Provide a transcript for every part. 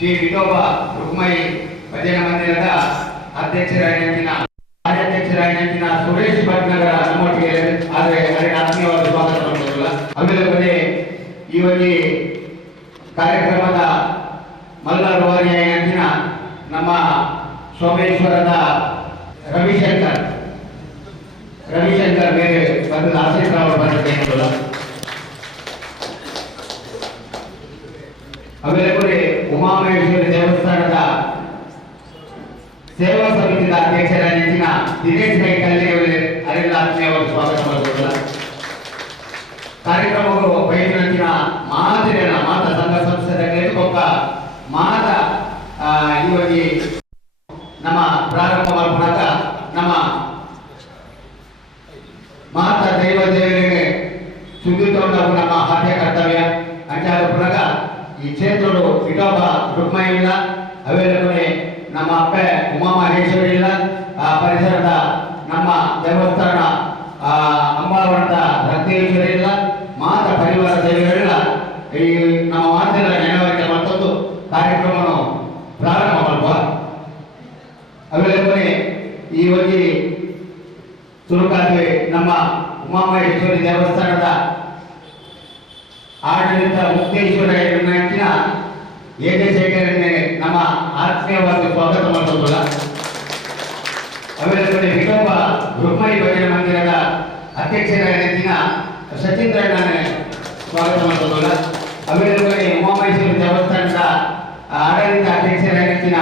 ಶ್ರೀ ವಿಠೋಬ ರುಕ್ಮಯಿ ಭಜನಾ ಮಂದಿರದ ಅಧ್ಯಕ್ಷರಾಗಿನ ಕಾರ್ಯಾಧ್ಯಕ್ಷರಾಗಿನ ಸುರೇಶ್ ಭಟ್ನಗರ ನಮ್ಮೊಟ್ಟಿಗೆ ಆದರೆ ಅವರಿಗೆ ಆತ್ಮೀಯವಾದ ಸ್ವಾಗತ ಮಾಡುವುದಿಲ್ಲ. ಆಮೇಲೆ ಈ ಒಂದು ಕಾರ್ಯಕ್ರಮದ ಮಲ್ಲ ರೂವಾರಿಯಾಗಿನ ನಮ್ಮ ಸೋಮೇಶ್ವರದ ರವಿಶಂಕರ್ ಮೇಲೆ ಬಂದ ಆಶೀಸ್ ರಾವ್ ಬರಬೇಕಲ್ಲ. ಆಮೇಲೆ ಉಮಾಮಹೇಶ್ವರಿ ದೇವಸ್ಥಾನದ ಸೇವಾ ಸಮಿತಿಯ ಅಧ್ಯಕ್ಷರಾಗಿನ ದಿನೇಶ್ ಭಾಯಿ ಕಲ್ಲೇವರೆ ಅವರೆಲ್ಲ ಆತ್ಮೀಯವಾದ ಸ್ವಾಗತ ಮಾಡುವುದಿಲ್ಲ. ಕಾರ್ಯಕ್ರಮಗಳು ಬೈದಿನ ಮಾತಿನ ಮಾತ ಸಂಘ ಸಂಸ್ಥೆಗಳಿಗೆ ಒಬ್ಬ ಮಾತ ಇವಾಗ ನಮ್ಮ ಪ್ರಾರಂಭ ಮಾಡುವಾಗ ನಮ್ಮ ಮಾತ ದೇವರಿಗೆ ಸುದ್ದಿ ತಗೊಂಡವು ನಮ್ಮ ಆದ್ಯ ಕರ್ತವ್ಯ ಅಂಚಾದ ಪುನಗ ಈ ಕ್ಷೇತ್ರಗಳು ವಿಠೋಬ ರುಕ್ಮಯಿ ಇಲ್ಲ, ಅವೆಲ್ಲವೇ ನಮ್ಮ ಅಪ್ಪ ಉಮಾಮಹೇಶ್ವರಿ ಇಲ್ಲ, ಪರಿಸರದ ನಮ್ಮ ದೇವಸ್ಥಾನ ಅಂಬಾವಣದ ರಕ್ತೇಶ್ವರಿ ಇಲ್ಲ, ಮಾತ ಪರಿವಾರ ದೇವಿಗಳಿಲ್ಲ. ಈ ನಮ್ಮ ಮಾತಿನ ನೆನವರಿಕೆ ಮತ್ತೊಂದು ಕಾರ್ಯಕ್ರಮವನ್ನು ಪ್ರಾರಂಭ ಮಾಡುವ. ಅವೆಲ್ಲವೇ ಈ ಒಂದು ಸುರುಕಾದ್ವಿ ನಮ್ಮ ಉಮಾಮಹೇಶ್ವರಿ ದೇವಸ್ಥಾನದ ಆಡಳಿತ ಮುಕ್ತೇಶ್ವರ ನಂಚಿನ ಏಕಶೇಖರನ್ನೇ ನಮ್ಮ ಆತ್ಮೀಯವಾಗಿ ಸ್ವಾಗತ ಮಾಡುವುದಿಲ್ಲ. ಅವೆಲ್ಲವೇ ವಿಠೋಬ ರುಕ್ಮಯಿ ಭಜನಾ ಮಂದಿರದ ಅಧ್ಯಕ್ಷರಾಗಿನ ಸಚೀಂದ್ರಣ್ಣನೇ ಸ್ವಾಗತ ಮಾಡುವುದಿಲ್ಲ. ಅವೆಲ್ಲವೇ ಉಮಾಮಹೇಶ್ವರಿ ದೇವಸ್ಥಾನದ ಆಡಳಿತ ಅಧ್ಯಕ್ಷರಾಗಿನ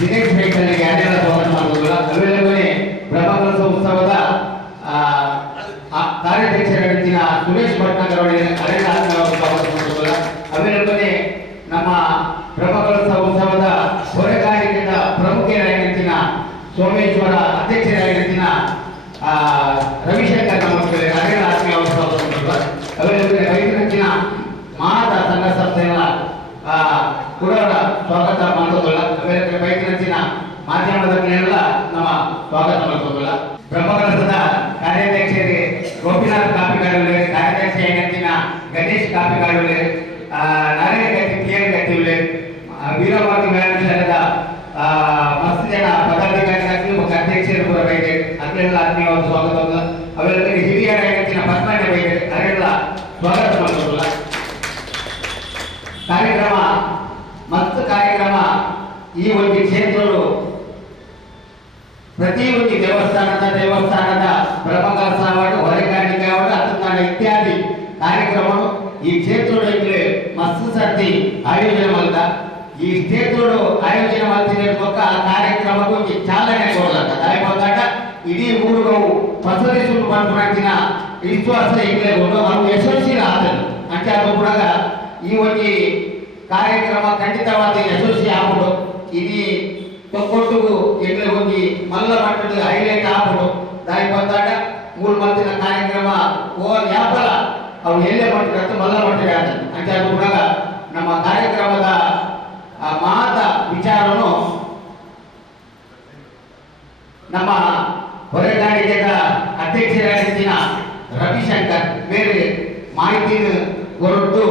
ದಿನೇಶ್ ಭೈಕಲ್ಗೆ ಯಾರೆಲ್ಲ ಸ್ವಾಗತ ಮಾಡುವುದಿಲ್ಲ. ಅವೆಲ್ಲವೇ ಬ್ರಹ್ಮಕಲಶ ಉತ್ಸವದ ಕಾರ್ಯಾಧ್ಯಕ್ಷರಾಗಿನ ಸುರೇಶ್ ಭಟ್ನಗರ ಅವರಿಗೆ ಸ್ವಾಗತ ಮಾಡುವುದಿಲ್ಲ. ಅವೆಲ್ಲವೇ ನಮ್ಮ ಬ್ರಹ್ಮಕಲಶ ಉತ್ಸವದ ಹೊರೆಗಾರಿಕೆಯ ಪ್ರಮುಖರಾಗಿನ ಸೋಮೇಶ್ವರ ಅಧ್ಯಕ್ಷರಾಗಿನ ರವಿಶಂಕರ್ ನಮಗೆ ಅರೆಲ್ಲ ಆತ್ಮೀಯವಾದ ಸ್ವಾಗತ ಮಾಡುವುದಿಲ್ಲ. ಅವೆಲ್ಲವೇ ರೈತರಿನ ಮಾತ ಸಂಘ ಸಂಸ್ಥೆಯ ಕೂಡ ಸ್ವಾಗತ ಮಾಡುವುದಿಲ್ಲ. ಅವೆಲ್ಲವೇ ರೈತರಿನ ಮಾಧ್ಯಮದನ್ನೆಲ್ಲ ನಮ್ಮ ಸ್ವಾಗತ ಮಾಡುವುದಿಲ್ಲ. ಬ್ರಹ್ಮಕಲಶದ ಕಾರ್ಯಾಧ್ಯಕ್ಷರಿಗೆ ಗೋಪಿನಾಥ್ ಕಾಪಿಗಾಡುಲೆ, ಕಾರ್ಯದರ್ಶಿಯಾಗಿನ ಗಣೇಶ್ ಕಾಪಿಗಾಡುಲೆ, ನಾರಾಯಣ ಗತಿ ಕೆ ಗತಿಯುಲೆ, ವೀರಮಾತಿ ವ್ಯಾಯಾಮಶಾಲದ ಮಸ್ತ್ ಜನ ಪದಾಧಿಕಾರಿಗಳು ಮತ್ತು ಅಧ್ಯಕ್ಷರು ಕೂಡ ಬೈದೆ, ಅದೆಲ್ಲ ಆತ್ಮೀಯವಾದ ಸ್ವಾಗತ. ಅವೆಲ್ಲವೇ ಹಿರಿಯರಾಗಿನ ಪದ್ಮಣ್ಣ ಬೈದೆ, ಅದೆಲ್ಲ ಸ್ವಾಗತ ಮಾಡುವುದಿಲ್ಲ. ಕಾರ್ಯಕ್ರಮ ಈ ಒಂದು ಕ್ಷೇತ್ರಗಳು ಪ್ರತಿ ಒಂದು ದೇವಸ್ಥಾನದ ಬ್ರಹ್ಮಕಲಶ ಅವಾರ್ಡ್, ಹೊರೆಗಾರಿಕೆ ಅವಾರ್ಡ್, ಅತಂತಾಣ ಇತ್ಯಾದಿ ಕಾರ್ಯಕ್ರಮಗಳು ಈ ಕ್ಷೇತ್ರಗಳಲ್ಲಿ ಮಸ್ತ್ ಸರ್ತಿ ಆಯೋಜನೆ ಮಾಡಿದ. ಈ ಕ್ಷೇತ್ರಗಳು ಆಯೋಜನೆ ಮಾಡ್ತಿರುವ ಕಾರ್ಯಕ್ರಮಕ್ಕೂ ಚಾಲನೆ ಕೊಡಲಾಗ ಬಂದಾಗ ಇಡೀ ಊರುಗಳು ಪಸರಿಸುವುದು ಮಾಡ್ಕೊಂಡ ವಿಶ್ವಾಸ ಇರಲೇಬಹುದು. ನಾವು ಯಶಸ್ವಿ ಆದನು ಅಂತ ಕೂಡ ಈ ಒಂದು ಕಾರ್ಯಕ್ರಮ ಖಂಡಿತವಾದ ಯಶಸ್ವಿ ಆಗ್ಬಿಡು. ಇಡೀ ತೊಕ್ಕೊಟ್ಟು ಎಲ್ಲಿ ಹೋಗಿ ಮಲ್ಲ ಮಟ್ಟದ ಹೈಲೈಟ್ ಆಗ್ಬಿಡು. ದಾಯಿ ಬಂದಾಗ ಮೂರು ಮತ್ತಿನ ಕಾರ್ಯಕ್ರಮ ವ್ಯಾಪಾರ ಅವ್ರು ಎಲ್ಲೇ ಮಾಡ್ತಾರೆ ಮಲ್ಲ ಮಟ್ಟಿಗೆ ಆಗ್ತದೆ ಅಂತ ಕೂಡ ನಮ್ಮ ಕಾರ್ಯಕ್ರಮದ ಮಾತ ವಿಚಾರವನ್ನು ನಮ್ಮ ಹೊರೆಗಾರಿಕೆಯ ಅಧ್ಯಕ್ಷರಾಗಿನ ರವಿಶಂಕರ್ ಬೇರೆ ಮಾಹಿತಿ ಹೊರಟು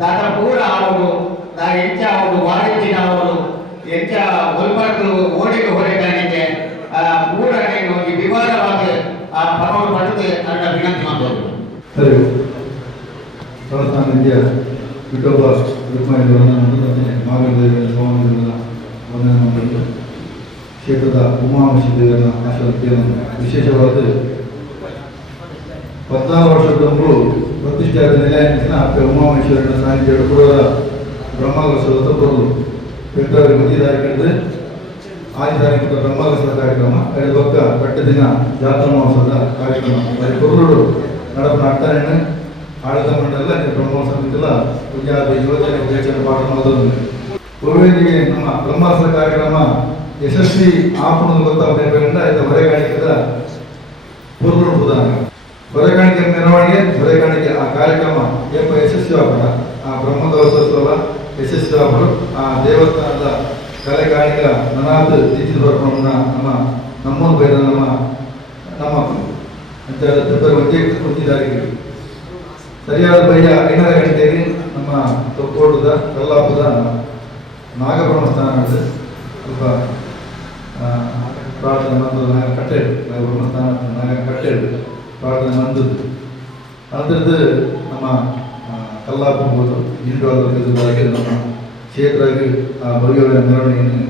ದಾದ ಪೂರ ಆಗೋದು ಎಂಚ ಆಗೋದು ವಾರಂಟಿನ ಆಗೋದು ಎಂಚ ಒಲ್ಬಾರ್ದು ಓಡಿಗೆ ಹೊರೆಗಾರಿಕೆ ಪೂರ ಹೋಗಿ ವಿವಾದವಾದ ಪರವರು ಪಡೆದು ನನ್ನ ವಿನಂತಿ ಮಾಡೋದು. ಸರಿ, ಸಂಸ್ಥಾನಕ್ಕೆ ವಿಠೋಬ ರುಕ್ಮಯಿ ಮಾರ್ಗದರ್ಶನ ವಂದನೆ ಮಾಡಲು ಕ್ಷೇತ್ರದ ಉಮಾಮಹೇಶ್ವರಿಯ ಆಶೀರ್ವಾದವನ್ನು ವಿಶೇಷವಾದ 14 ವರ್ಷದೊಂದು ಪ್ರತಿಷ್ಠಾದ ನೆಲೆಯಂಚಿನ ಉಮಾಮಹೇಶ್ವರಿಯ ಸಾಹಿತ್ಯ ಕೂಡ ಬ್ರಹ್ಮಕಲಶದ ಬರಲು ಫೆಬ್ರವರಿ 10 ತಾರೀಕಿಗೆ 6 ತಾರೀಕು ಬ್ರಹ್ಮಕಲಶದ ಕಾರ್ಯಕ್ರಮ, 2 ಪಕ್ಕ ಕಟ್ಟ ದಿನ ಜಾತ್ರಾ ಮಹೋತ್ಸವದ ಕಾರ್ಯಕ್ರಮ ಕೊರಲು ನಡಪ ಆಗ್ತಾನೆ ಆಡಳಿತ ಮಂಡಲ ಬ್ರಹ್ಮೋತ್ಸವ ಸಮಿತಿಲ ವಿದ್ಯಾರ್ಥಿ ಯೋಜನೆ ಉದ್ದೇಶನ ಪಾಠ ಮಾಡೋದು ಪೂರ್ವೇದಿಗೆ ನಮ್ಮ ಬ್ರಹ್ಮೋತ್ಸವ ಕಾರ್ಯಕ್ರಮ ಯಶಸ್ವಿ ಆಪಣದ ಗೊತ್ತಾಗಬೇಕಂದ್ರೆ ಆಯ್ತು. ಹೊರೆಗಾಣಿಕೆದ ಪೂರ್ವ ಪ್ರಧಾನ ಹೊರೆಗಾಣಿಕೆ ಮೆರವಣಿಗೆ, ಹೊರೆಗಾಣಿಕೆ ಆ ಕಾರ್ಯಕ್ರಮ ಏಪ ಯಶಸ್ವಿ ಆಗೋಣ, ಆ ಬ್ರಹ್ಮಕಲಶೋತ್ಸವ ಯಶಸ್ವಿ ಆಗೋದು, ಆ ದೇವಸ್ಥಾನದ ಕಲೆಗಾಣಿಕ ನನಾದ ರೀತಿ ಬರ್ಕೊಂಡು ನಮ್ಮನ್ನು ಬೈದ ನಮ್ಮ ಅಂತ ಫೆಬ್ರವರಿ 1 ತಾರೀಕಿಗೆ ಸರಿಯಾದ ಬೈಯ 5 ಗಂಟೆಗೆ ನಮ್ಮ ತೊಕ್ಕೋಟದ ಕಲ್ಲಾಪದ ನಾಗಬ್ರಹ್ಮಸ್ಥಾನ ಉಂಟು ಸ್ವಲ್ಪ ಪ್ರಾರ್ಥನೆ ಮಂದು ನಾಗ ಕಟ್ಟೆಡು ನಾಗಬ್ರಹ್ಮಸ್ಥಾನ ನಾಗ ಕಟ್ಟೆಡು ಪ್ರಾರ್ಥನೆ ಮಂದದ್ದು ಅದರದ್ದು ನಮ್ಮ ಕಲ್ಲಾಪು ಹೋದು ಇಂಡುವಾಗೆ ನಮ್ಮ ಕ್ಷೇತ್ರಕ್ಕೆ ಆ ಭವ್ಯವಾದ ಮೆರವಣಿಗೆಯನ್ನು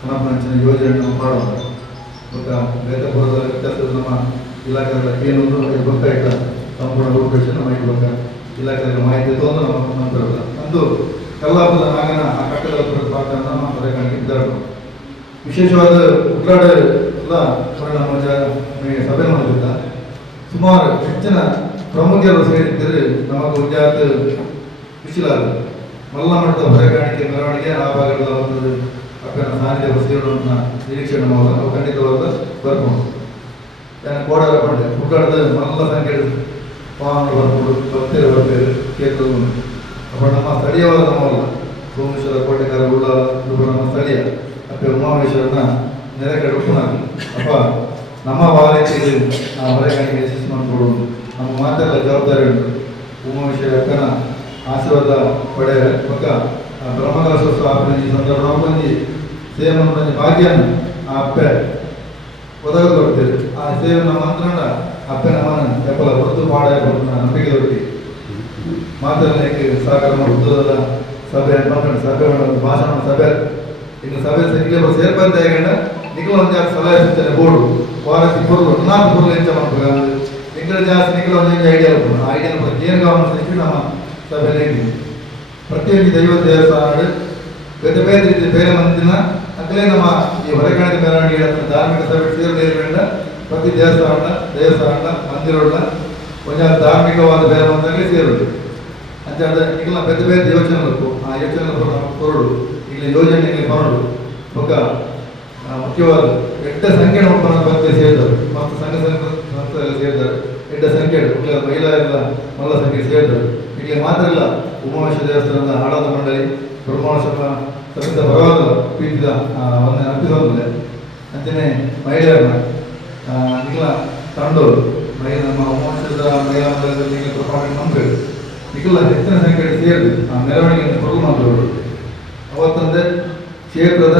ಪುನಃ ಯೋಜನೆಯನ್ನು ಮಾಡೋದು ಮತ್ತು ಬೇತಪುರದ ವ್ಯತ್ಯಾಸದ ನಮ್ಮ ಇಲಾಖೆಗಳ ಏನೊಂದು ಗೊತ್ತಾಯ್ತ ಸಂಪೂರ್ಣ ರೂಪರೇಷೆ ನಮ್ಮ ಇವಾಗ ಇಲಾಖೆಗಳ ಮಾಹಿತಿ ತೊಂದು ನಮ್ಮ ನಂತರದ ಒಂದು ಕಲ್ಲಾಪದ ನಾಗನ ಆ ಕಟ್ಟಡ ಪ್ರಾರ್ಥನೆ ನಮ್ಮ ಹೊರಗಡೆ ಇದ್ದಾರು ವಿಶೇಷವಾದ ಉಗ್ರಾಡ ಎಲ್ಲ ನಮ್ಮ ಸಭೆ ಮಾಡೋದ್ರಿಂದ ಸುಮಾರು ಹೆಚ್ಚಿನ ಪ್ರಮುಖರು ಸೇರಿದ್ದರೆ ನಮಗೆ ಉದ್ಯಾತ ಬಿಸಿಲಾದ ಮಲ್ಲ ಮಟ್ಟದ ಹೊರಗಾಣಿಕೆ ಮೆರವಣಿಗೆ ಆ ಭಾಗದ ಒಂದು ಅಕ್ಕನ ಸಾನ್ನಿಧ್ಯ ಸೇರುವಂಥ ನಿರೀಕ್ಷಣೆ ಮಾಡೋದು ನಾವು ಖಂಡಿತವಾದ ಬರ್ಬೋದು ಕೋಡಾರ ಪಂಡೆ ಉಗ್ರಾಡದ ಮಲ್ಲ ಸಂಖ್ಯೆ ವಾಹನ ಬರ್ಬೋದು ಭಕ್ತರು ಬರ್ತಾರೆ ಕ್ಷೇತ್ರಗಳು ಅಪ್ಪ ನಮ್ಮ ಸ್ಥಳೀಯವಾದ ನಮ್ಮಲ್ಲ ಸೋಮೇಶ್ವರ ಕೋಟೆಕಾರ ಉಳ್ಳಾಲ ಇದು ನಮ್ಮ ಸ್ಥಳೀಯ ಅಪ್ಪ ಉಮಾಮೇಶ್ವರನ ನೆರೆಗಡೆ ಉಪ್ಪುನಾಗಿ ಅಪ್ಪ ನಮ್ಮ ವಾರೈಕೆಯಲ್ಲಿ ಆ ಹೊರಗಾಣಿಕೆ ಯಶಸ್ಸು ಮಾಡಿಕೊಡುವುದು ನಮ್ಮ ಮಾತೆಲ್ಲ ಜವಾಬ್ದಾರಿ ಉಂಟು ಉಮಾಮೇಶ್ವರ ಅಕ್ಕನ ಆಶೀರ್ವಾದ ಪಡೆಯ ಪಕ್ಕ ಬ್ರಹ್ಮಕಲಶೋತ್ಸವ ಆಪಿನ ಈ ಸಂದರ್ಭ ನಾವು ಸೇವೆ ಭಾಗ್ಯವನ್ನು ಆ ಅಪ್ಪೆ ಒದಗ ಕೊಡ್ತೇವೆ ಆ ಸೇವೆ ನಮ್ಮ ಮಂತ್ರಣ ಅಪ್ಪೆ ನಮ್ಮನ್ನು ಎಪ್ಪಲ ಹೊರತು ಪಾಡ ನಂಬಿಕೆ ದೊಡ್ಡಿ ಮಾತನಾಡಲಿಕ್ಕೆ ಸಹಕಾರ ಮಾಡುವುದಲ್ಲ ಸಭೆ ಸಭೆ ಭಾಷಣ ಸಭೆ ಇನ್ನು ಸಭೆ ನಿಖಿಲ ಸೇರ್ಪಂತ ಹೇಗಂಡ ನಿಖಿಲ ಒಂದು ಸಲಹೆ ಸೂಚನೆ ಬೋರ್ಡು ವಾರಕ್ಕೆ ಪೊರ್ಲು ನಾಲ್ಕು ಪೊರ್ಲು ಹೆಚ್ಚು ಮಾಡ್ಬೇಕು ನಿಖಿಲ ಜಾಸ್ತಿ ನಿಖಿಲ ಒಂದು ಐಡಿಯಾ ಇರ್ಬೋದು ಆ ಐಡಿಯಾ ಬಗ್ಗೆ ಏನು ಗಮನಿಸಿ ನಮ್ಮ ಸಭೆಯಲ್ಲಿ ಪ್ರತಿಯೊಂದು ದೈವ ದೇವಸ್ಥಾನ ಬೇರೆ ಬೇರೆ ರೀತಿ ಬೇರೆ ಮಂದಿನ ಅಲ್ಲೇ ನಮ್ಮ ಈ ಹೊರಗಡೆ ಮೆರವಣಿಗೆ ಧಾರ್ಮಿಕ ಸಭೆ ಸೇರಿದ ಪ್ರತಿ ದೇವಸ್ಥಾನ ಮಂದಿರಗಳ ಕೊಂಚ ಧಾರ್ಮಿಕವಾದ ಬೇರೆ ಮಂದಿರಲ್ಲೇ ಸೇರುದು ಅಂತ ಈಗ ಬೇರೆ ಬೇರೆ ಯೋಜನೆಗಳು ಆ ಯೋಜನೆ ಹೊರಡು ಇಲ್ಲಿ ಯೋಜನೆಗೆ ಹೊರಡು ಒಕ್ಕ ಮುಖ್ಯವಾದ ಎಡ್ಡ ಸಂಖ್ಯೆ ಬಂದು ಸೇರಿದರು ಮತ್ತು ಸಂಘ ಸಂಸ್ಥೆಲ್ಲ ಸೇರಿದ್ದಾರೆ ಎಡ್ಡ ಸಂಖ್ಯೆ ಮಹಿಳಾ ಎಲ್ಲ ಮಲ್ಲ ಸಂಖ್ಯೆ ಸೇರಿದರು ಇಲ್ಲಿ ಮಾತ್ರ ಇಲ್ಲ ಉಮಾಮೇಶ್ವರ ದೇವಸ್ಥಾನದ ಆಡಳಿತ ಮಂಡಳಿ ಬ್ರಹ್ಮೋತ್ಸವ ಸಮಿತ ಬರವಾದ ಪ್ರೀತಿದ ಒಂದು ಅರ್ಪಿಸೋದಿಲ್ಲ ಅಂತೆಯೇ ಮಹಿಳೆಯರನ್ನ ನಿಖಲ ತಂಡೋರು ನಮ್ಮ ಉಮಾಮೇಶ್ವರದ ಮಹಿಳಾ ಮಂಡಳದಲ್ಲಿ ಪ್ರಪಾಠ ನಂಬರು ನಿಖಲ ಹೆಚ್ಚಿನ ಸಂಖ್ಯೆಯಲ್ಲಿ ಸೇರಿದು ಆ ಮೆರವಣಿಗೆಯನ್ನು ಕೊರಲು ಮಾಡೋರು ಅವತ್ತಂದೇ ಕ್ಷೇತ್ರದ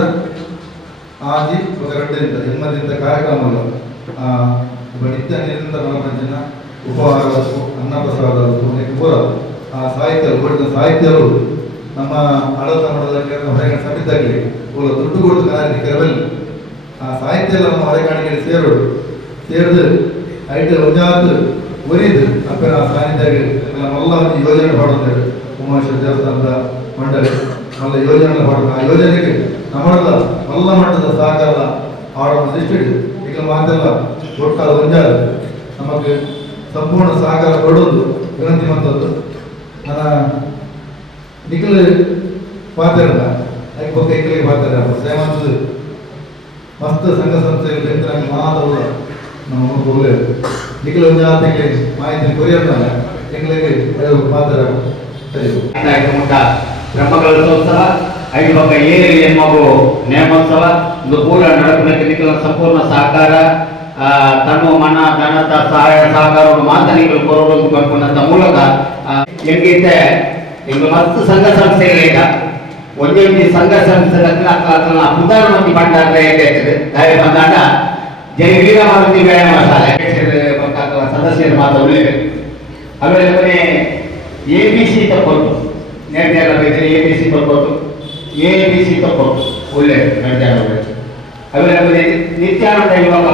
ಆಜಿ ఒక ಗಂಟೆಯಿಂದ ನೆಮ್ಮದಿಯಿಂದ ಕಾರ್ಯಕ್ರಮಗಳು ನಿತ್ಯ ನಿರಂತರ ಮನೋರಂಜನ ಉಪಹಾರವತ್ತು ಅನ್ನಪ್ರಸಾದವತ್ತು ಪೂರ ಆ ಸಾಹಿತ್ಯ ಕೊಡಿದ ಸಾಹಿತ್ಯಗಳು ನಮ್ಮ ಆಡಳಿತ ಮಂಡಲಕ್ಕೆ ಹೊರಗಡೆ ಸಮಿತಿಯಾಗಲಿ ದುಡ್ಡು ಕೊಟ್ಟು ಕಾರ್ಯ ಕೆಲವಲ್ಲಿ ಆ ಸಾಹಿತ್ಯ ಎಲ್ಲ ನಮ್ಮ ಹೊರಗಾಣಿಕೆಯಲ್ಲಿ ಸೇರಿದು ಐಟು ಒಂದಾತು ಒರಿದು ಅಪ್ಪನ ಸಾನ್ನಿಧ್ಯಾಗಿ ಮಲ್ಲ ಯೋಜನೆ ಮಾಡೋದು ಉಮಾಮೇಶ್ವರ ದೇವಸ್ಥಾನದ ಮಂಡಳಿ ಮಲ್ಲ ಯೋಜನೆ ಮಾಡೋದು ಆ ಯೋಜನೆಗೆ ನಮ್ಮಲ್ಲ ಮಲ್ಲ ಮಟ್ಟದ ಸಹಕಾರ ಆಡೋಣ ಸೃಷ್ಟಿಡು ಈಗ ಮಾತೆಲ್ಲ ಒಟ್ಟಾದ ಒಂದಾದ ನಮಗೆ ಸಂಪೂರ್ಣ ಸಹಕಾರ ಕೊಡೋದು ವಿನಂತಿ ಮಂತದ್ದು ನನ್ನ ನಿಖಿಲ್ ಪಾತ್ರಲ್ಲ ಅದಕ್ಕೆ ಪಕ್ಕ ಇಕ್ಕಲಿಗೆ ಪಾತ್ರ ಶ್ರೀಮಂತ ಮಸ್ತ್ ಸಂಘ ಸಂಸ್ಥೆಗಳು ನಂಗೆ ಮಾತಾಡ ನಮ್ಮ ಒಳ್ಳೆಯದು ನಿಖಿಲ್ ಒಂದು ತಿಂಗಳಿಗೆ ಮಾಹಿತಿ ಕೊರಿಯರ್ನಲ್ಲ ತಿಂಗಳಿಗೆ ಪಾತ್ರ ಸರಿ ಬ್ರಹ್ಮಕಲಶೋತ್ಸವ ಐದು ಪಕ್ಕ ಏರಿ ಮಗು ನೇಮೋತ್ಸವ ಇದು ಪೂರ ನಡಪಲಿಕ್ಕೆ ನಿಖಿಲ ಸಂಪೂರ್ಣ ಸಹಕಾರ ತಮ್ಮ ಮನ ಧನದ ಸಹಾಯ ಸಹಕಾರವನ್ನು ಮಾತನಿಗಳು ಕೊರಡು ಕರ್ಕೊಂಡಂತ ಮೂಲಕ ಹೆಂಗೈತೆ ಈಗ ಮಸ್ತ್ ಸಂಘ ಸಂಸ್ಥೆಗಳಿಗ ಒಂದೊಂದು ಸಂಘ ಸಂಸ್ಥೆಗಳ ಪ್ರಧಾನಮಂತ್ರಿ ಭಂಡಾರ ಹೇಗಾಯ್ತದೆ ದಾರಿ ಬಂದಾಟ ಜೈ ವೀರಮಾರುತಿ ವ್ಯಾಯಾಮ ಶಾಲೆ ಸದಸ್ಯರು ಮಾತ್ರ ಒಳ್ಳೆಯದು ಆಮೇಲೆ ABC ತಕ್ಕೊಟ್ಟು ನೇರಳೆ ಬೇಕಿದ್ರೆ ABC ತಕ್ಕೊಟ್ಟು ABC ತಕ್ಕೊಟ್ಟು ಒಳ್ಳೆಯದು ನಡೆದಾಡ ಆಮೇಲೆ ನಿತ್ಯಾನಂದ ಯುವಕ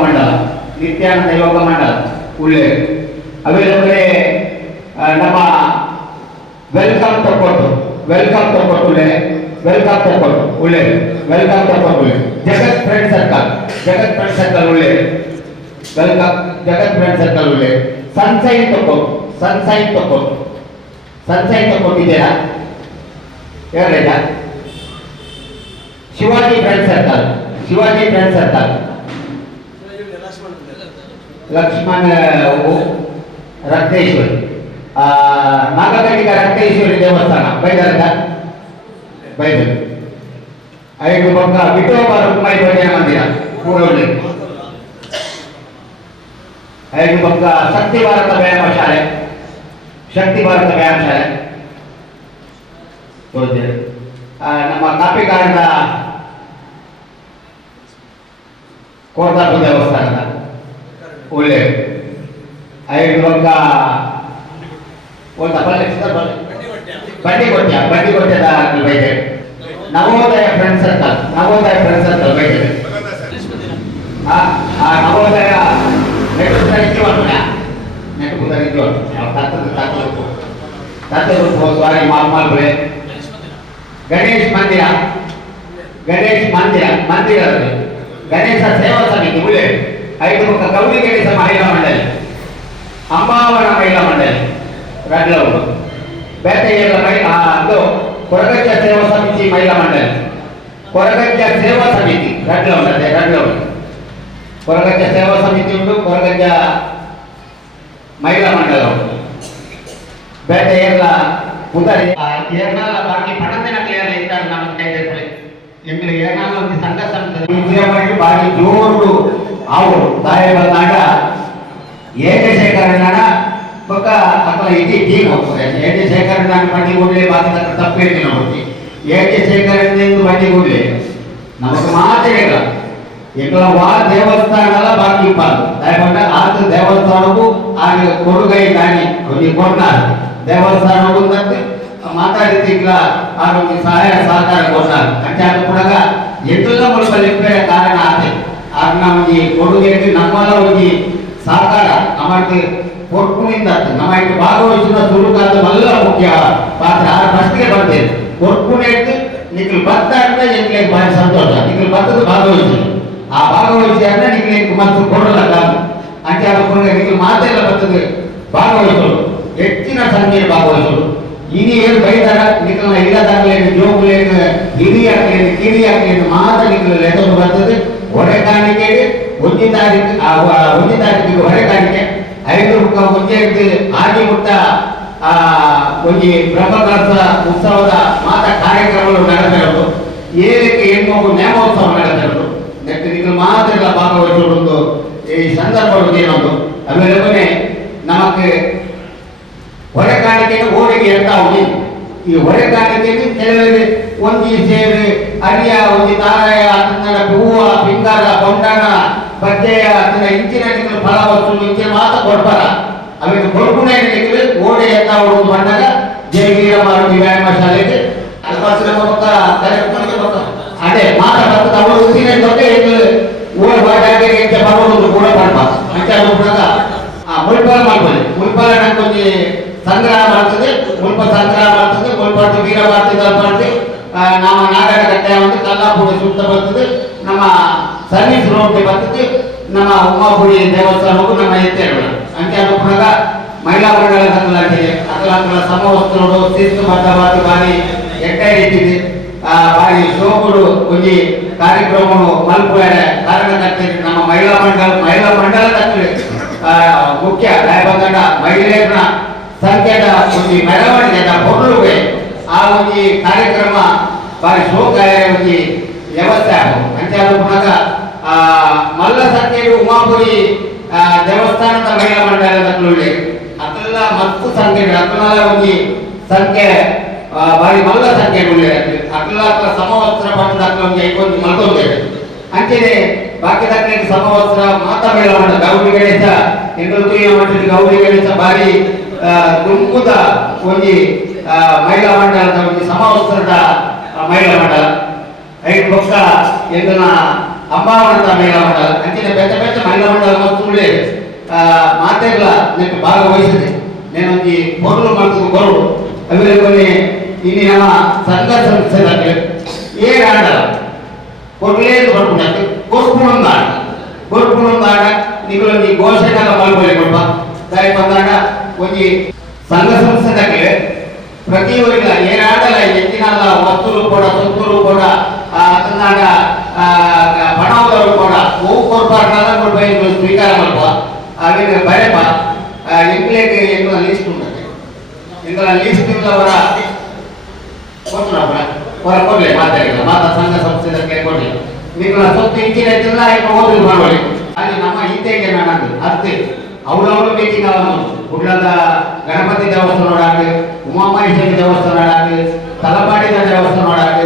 ಮಂಡಲ ಒಳ್ಳೆಯದು ಆಮೇಲೆ ನಮ್ಮ ವೆಲ್ಕಮ್ ತಕ್ಕೊಟ್ಟು ಒಳ್ಳೆಯದು ವೆಲ್ಕಮ್ ತಕ್ಕೊಟ್ಟು ಜಗತ್ ಫ್ರೆಂಡ್ ಸರ್ಕಲ್ ಒಳ್ಳೆಯದು ವೆಲ್ಕಮ್ ಜಗತ್ ಫ್ರೆಂಡ್ ಸರ್ಕಲ್ ಒಳ್ಳೆಯದು ಸನ್ಸೈನ್ ತಕ್ಕೊಟ್ಟಿದ್ದೀರಾ ಹೇಳ ಶಿವಾಜಿ ಫ್ರೆಂಡ್ ಸರ್ಕಲ್ ಲಕ್ಷ್ಮಣ ರಕ್ತೇಶ್ವರಿ ನಾಗಕಟಿಕ ರಕ್ತೇಶ್ವರಿ ದೇವಸ್ಥಾನ ಬೈದರು ಐದು ಪಕ್ಕ ವಿಠೋಬ ರುಕ್ಮಾಯಿ ಭಜನೆ ಮಂದಿರ ಕೂಡೋಳಿ ಐದು ಪಕ್ಕ ಶಕ್ತಿ ಭಾರತ ವ್ಯಾಯಾಮ ಶಾಲೆ ತೋರಿದ್ದೇವೆ ನಮ್ಮ ಕಾಪಿಕಾಡದ ಕೋಟಪ್ಪ ದೇವಸ್ಥಾನದ ಒಳ್ಳೆ 5 ವರ್ಷ ಒಂದು ಬಂಡಿಕೊಟ್ಟದ ಬೈದೆ ನವೋದಯ ಫ್ರೆಂಡ್ ಸರ್ಕಲ್ ಬೈದೆ ನವೋದಯ ನೆಟ್ಟು ಸಾರಿ ಮಾಲ್ಮಾಲ್ಗಳೇ ಗಣೇಶ್ ಮಂದಿರದಲ್ಲಿ ಗಣೇಶ ಸೇವಾ ಸಮಿತಿ ಉಳ್ಳೆ 5 ಮುಖ ಗೌರಿ ಗಣೇಶ ಮಹಿಳಾ ಮಂಡಳಿ ಅಂಬಾವನ ಮಹಿಳಾ ಮಂಡಳಿ ರಡ್ಲವರು ಬೇಟೆಯಲ್ಲ ಅದು ಕೊರಗಜ್ಜ ಸೇವಾ ಸಮಿತಿ ಮಹಿಳಾ ಮಂಡಳಿ ಕೊರಗಜ್ಜ ಸೇವಾ ಸಮಿತಿ ರಡ್ಲವರು ಕೊರಗಜ್ಜ ಸೇವಾ ಸಮಿತಿ ಉಂಟು ಕೊರಗಜ್ಜ ಮಹಿಳಾ ಮಂಡಲ ಉಂಟು ಬೇಟೆಯಲ್ಲ ಉದರಿ ಏನಾಲ ಬಾಕಿ ಪಣಂದಿನ ಕ್ಲಿಯರ್ ಇದ್ದಾರೆ ನಮ್ಮ ಕೈದಲ್ಲಿ ಎಂಗ್ಲಿಗೆ ಏನಾಲ ಒಂದು ಸಂಘ ಸಂಸ್ಥೆ ಬಾಕಿ ಜೋರು ಅವರು ತಾಯಿ ಬಂದಾಗ ಏಕಶೇಖರಣ್ಣ ಪಕ್ಕ ಅಥವಾ ಇಡೀ ಟೀಮ್ ಹೋಗ್ತದೆ ಏಕಶೇಖರಣ್ಣ ಬಂಡಿ ಕೂಡಲೇ ಬಾಕಿ ತಪ್ಪು ಹೇಳ್ತೀನಿ ಹೋಗ್ತಿ ಏಕಶೇಖರಣ್ಣ ಬಂಡಿ ಕೂಡಲೇ ನಮಗೆ ಮಾತೇಗ ಎಗಳ ವಾ ದೇವಸ್ಥಾನದ ಬಾಕಿ ಇಪ್ಪಾರು ದಯಪಟ್ಟ ಆತ ದೇವಸ್ಥಾನಕ್ಕೂ ಆಗ ಕೊಡುಗೈ ದಾನಿ ಒಂದು ಕೊಡ್ತಾರೆ ದೇವಸ್ಥಾನಕ್ಕೂ ಮಾತಾಡಿದ ಈಗ ಆರೋಗ್ಯ ಸಹಾಯ ಸಹಕಾರ ಕೊಡ್ತಾರೆ అంటే ಅದು ಕೂಡ ಎತ್ತುಲ್ಲ ಮುಳುಪ ಲೆಪ್ಪೆ ಕಾರಣ ಆತೆ ಆಗ ನಮಗೆ ಕೊಡುಗೆಗೆ ನಮ್ಮಲ್ಲ ಒಂದು ಸಹಕಾರ ನಮಗೆ ಕೊರ್ಕುನಿಂದ ನಮ್ಮ ಇಟ್ಟು ಭಾಗವಹಿಸಿದ ಸುರುಕಾದ ಮಲ್ಲ ಮುಖ್ಯ ಪಾತ್ರ ಆ ಪ್ರಶ್ನೆಗೆ ಬರ್ತೇನೆ ಕೊರ್ಕುನೆ ಇಟ್ಟು ನಿಖಿಲ್ ಭತ್ತ ಅಂದ್ರೆ ಎಂಟ್ಲೆ ಭಾರಿ ಸಂತೋಷ ನಿಖಿಲ್ ಭತ್ತದ ಭಾಗವಹಿಸಿ ಆ ಭಾಗವಹಿಸಿ ಅಂದ್ರೆ ನಿಖಿಲ್ ಮತ್ತು ಕೊಡಲ್ಲ ಕಾಲು అంటే ಅದು ಕೂಡ ನಿಖಿಲ್ ಮಾತೆಲ್ಲ ಬರ್ತದೆ ಭಾಗವಹಿಸೋದು ಹೆಚ್ಚಿನ ಸಂಖ್ಯೆಯಲ್ಲಿ ಭಾಗವಹಿಸೋದು ಇನಿ ಏನು ಬೈದಾರ ನಿಖಲ್ನ ಇಲ್ಲದಾಗಲೇನು ಜೋಗುಲೇನು ಹಿರಿ ಹಾಕ್ಲೇನು ಕಿರಿ ಹಾಕ್ಲೇನು ಮಾತ್ರ ನಿಖಲ್ ಲೆಟರ್ ಬರ್ತದೆ ಹೊರೆ ಕಾಣಿಕೆಗೆ ಒಂದೇ ತಾರೀಕಿಗೆ ಹೊರೆ ಕಾಣಿಕೆ 5 ಮುಖ ಮುಂಚೆ ಆಗಿ ಮುಟ್ಟ ಒಂದು ಬ್ರಹ್ಮಕಲಶ ಉತ್ಸವದ ಮಾತ ಕಾರ್ಯಕ್ರಮಗಳು ನಡೆದಿರೋದು ಏಳಕ್ಕೆ ಹೆಣ್ಮಗು ನೇಮೋತ್ಸವ ನಡೆದಿರೋದು ನೆಕ್ಸ್ಟ್ ನಿಖಲ್ ಮಾತ್ರ ಭಾಗವಹಿಸೋದು ಈ ಸಂದರ್ಭಗಳು ಏನೊಂದು ಆಮೇಲೆ ನಮಗೆ ಹೊರೆ ಕಾಣಿಕೆಗೆ ಹೋಳಿಗೆ ಅಂತ ಉಂಟು ಈ ಹೊರೆ ಕಾಣಿಕೆಗೆ ಕೆಲವರಿಗೆ ಒಂದಿ ಸೇರು ಅರಿಯ ಒಂದು ತಾರಾಯ ಅದನ್ನ ಹೂವ ಪಿಂಗಾರ ಕೊಂಡಾಣ ಬಜ್ಜೆಯ ಅದನ್ನ ಇಂಚಿನ ಫಲ ವಸ್ತು ಇಂಚಿನ ಮಾತ್ರ ಕೊಡ್ಬಾರ ಅವಿಗೆ ಕೊಡ್ಕುನೇ ಓಡೆ ಅಂತ ಹುಡುಗ ಬಂದಾಗ ಜಯಗೀರ ಮಾರುತಿ ವ್ಯಾಯಾಮ ಶಾಲೆಗೆ ಅದೇ ಮಾತ ಬರ್ತದೆ ಅವಳು ಉದ್ದಿನ ಜೊತೆ ಓಡ್ ಬಾಟಾಗೆ ಬರೋದು ಕೂಡ ಬರ್ಬಾರ್ದು ಅಂತ ಮುಲ್ಪಾಲ ಮಾಡ್ಬೋದು ಮುಲ್ಪಾಲ ನಂಗೊಂದು ಸಂಗ್ರಹ ಮಾಡ್ತದೆ ಮುಲ್ಪ ಸಂಗ್ರಹ ಮಾಡ್ತದೆ ಮುಲ್ಪಾಟು ವೀರ ಮಾಡ್ತಿದ್ದ ಮಾಡ್ತಿ ನಮ್ಮ ನಾಗರ ಕಟ್ಟೆ ಒಂದು ಕಲ್ಲಾಪುಡಿ ಸುತ್ತ ಬರ್ತದೆ ನಮ್ಮ ಸರ್ವಿಸ್ ರೋಡ್ಗೆ ಬರ್ತದೆ ನಮ್ಮ ಉಮಾಪುರಿ ದೇವಸ್ಥಾನಕ್ಕೂ ನಮ್ಮ ಎತ್ತೇರಗಳು ಅಂಕೆ ಅದು ಕೂಡ ಮಹಿಳಾ ಮಂಡಳ ಅಕಲ ಸಮವಸ್ತ್ರೋಡು ಶಿಸ್ತು ಬದ್ಧವಾಗಿ ಬಾರಿ ಎಟ್ಟೆ ಇಟ್ಟಿದೆ ಬಾರಿ ಶೋಕುಡು ಒಂದು ಕಾರ್ಯಕ್ರಮಗಳು ಮಲ್ಪುವರೆ ಕಾರಣಕರ್ತೆ ನಮ್ಮ ಮಹಿಳಾ ಮಂಡಲ ಕಟ್ಟೆ ಮುಖ್ಯ ದಯಬಂಧನ ಮಹಿಳೆಯರ ಸಂಖ್ಯೆದ ಒಂದು ಮೆರವಣಿಗೆದ ಹೊರಳುವೆ ಆ ಒಂದು ಕಾರ್ಯಕ್ರಮ ಬಾರಿ ಶೋಕಾಯ ಒಂದು ವ್ಯವಸ್ಥೆ ಆಗೋದು ಅಂಚೆ ಅದು ಪುನಃ ಮಲ್ಲ ಸಂಖ್ಯೆಯು ಉಮಾಪುರಿ ದೇವಸ್ಥಾನದ ಮಹಿಳಾ ಮಂಡಲದ ಅದೆಲ್ಲ ಮತ್ತು ಸಂಖ್ಯೆಗಳು ಅದನ್ನೆಲ್ಲ ಒಂದು ಸಂಖ್ಯೆ ಬಾರಿ ಮಲ್ಲ ಸಂಖ್ಯೆಗಳು ಅಕಲ ಸಮವಸ್ತ್ರ ಪಟ್ಟದ ಒಂದು ಮಲ್ತೊಂದು ಅಂಚೆನೆ ಬಾಕಿ ತಕ್ಕನಿಗೆ ಸಮವಸ್ತ್ರ ಮಾತಾ ಮಹಿಳಾ ಮಂಡಲ ಗೌರಿ ಗಣೇಶ ಎಂಟು ಗೌರಿ ಗಣೇಶ ಬಾರಿ ದುಂಬುದ ಒಂದು ಮಹಿಳಾ ಮಂಡಲದ ಒಂದು ಸಮವಸ್ತ್ರದ ಮಹಿಳಾ ಮಂಡಲ 5 ಪಕ್ಕ ಎಂದನ ಅಂಬಾವನದ ಮಹಿಳಾ ಮಂಡಲ ಅಂಚಿನ ಬೆಚ್ಚ ಮಹಿಳಾ ಮಂಡಲ ವಸ್ತುಗಳೇ ಮಾತೆಲ್ಲ ನೆಟ್ಟು ಭಾಗವಹಿಸಿದೆ ನೇನೊಂದು பொருள் ಮಾಡ್ತದೆ ಬರು ಅವರಿಗೆ ಕೊನೆ ಇಲ್ಲಿ ನಮ್ಮ ಸಂಘ ಸಂಸ್ಥೆದಾಗ ಏನು ಆಡಲ್ಲ ಕೊಡ್ಲೇದು ಬರ್ಕೊಂಡಾಗ ಕೊರ್ಪುಣಂದಾಡ ನಿಗಳೊಂದು ಘೋಷಣೆಲ್ಲ ಮಲ್ಕೊಳ್ಳಿ ಕೊಡ್ಬ ದಾರಿ ಬಂದಾಗ ಒಂದು ಸಂಘ ಸಂಸ್ಥೆದಾಗಲೇ ಪ್ರತಿಯೊಬ್ಬರಿಗ ಏನಾಡಲ್ಲ ಹೆಚ್ಚಿನಲ್ಲ ವಸ್ತುರು ಕೂಡ ಸೊತ್ತುರು ಕೂಡ ಅದನ್ನಾಡ ಪಣವದವರು ಕೂಡ ಹೂ ಕೊಡ್ಬಾರ್ದಲ್ಲ ಕೊಡ್ಬೇಕು ಸ್ವೀಕಾರ ಮಾಡ್ಬ ಹಾಗೆ ಬರೆಬ ಎಂಗ್ಲೇಗೆ ಎಂಗಳ ಲೀಸ್ಟ್ ಉಂಟದೆ ಎಂಗಳ ಲೀಸ್ಟ್ ಅವರ ಹೊರ ಕೊಡ್ಲಿ ಮಾತಾಡಿಲ್ಲ ಮಾತಾ ಸಂಘ ಸಂಸ್ಥೆದಕ್ಕೆ ಕೊಡ್ಲಿ ನಿಗಳ ಸೊತ್ತು ಇಂಚಿನ ಓದಿ ಮಾಡಿ ಅಲ್ಲಿ ನಮ್ಮ ಈತೆಗೆ ನಾನು ಅತ್ತೆ ಅವಳವಳು ಮೀಟಿಂಗ್ ಅವನು ಉಳ್ಳದ ಗಣಪತಿ ದೇವಸ್ಥಾನ ಉಮಾಮಹೇಶ್ವರಿ ದೇವಸ್ಥಾನ ತಲಪಾಡಿದ ದೇವಸ್ಥಾನ ಮಾಡಾಕ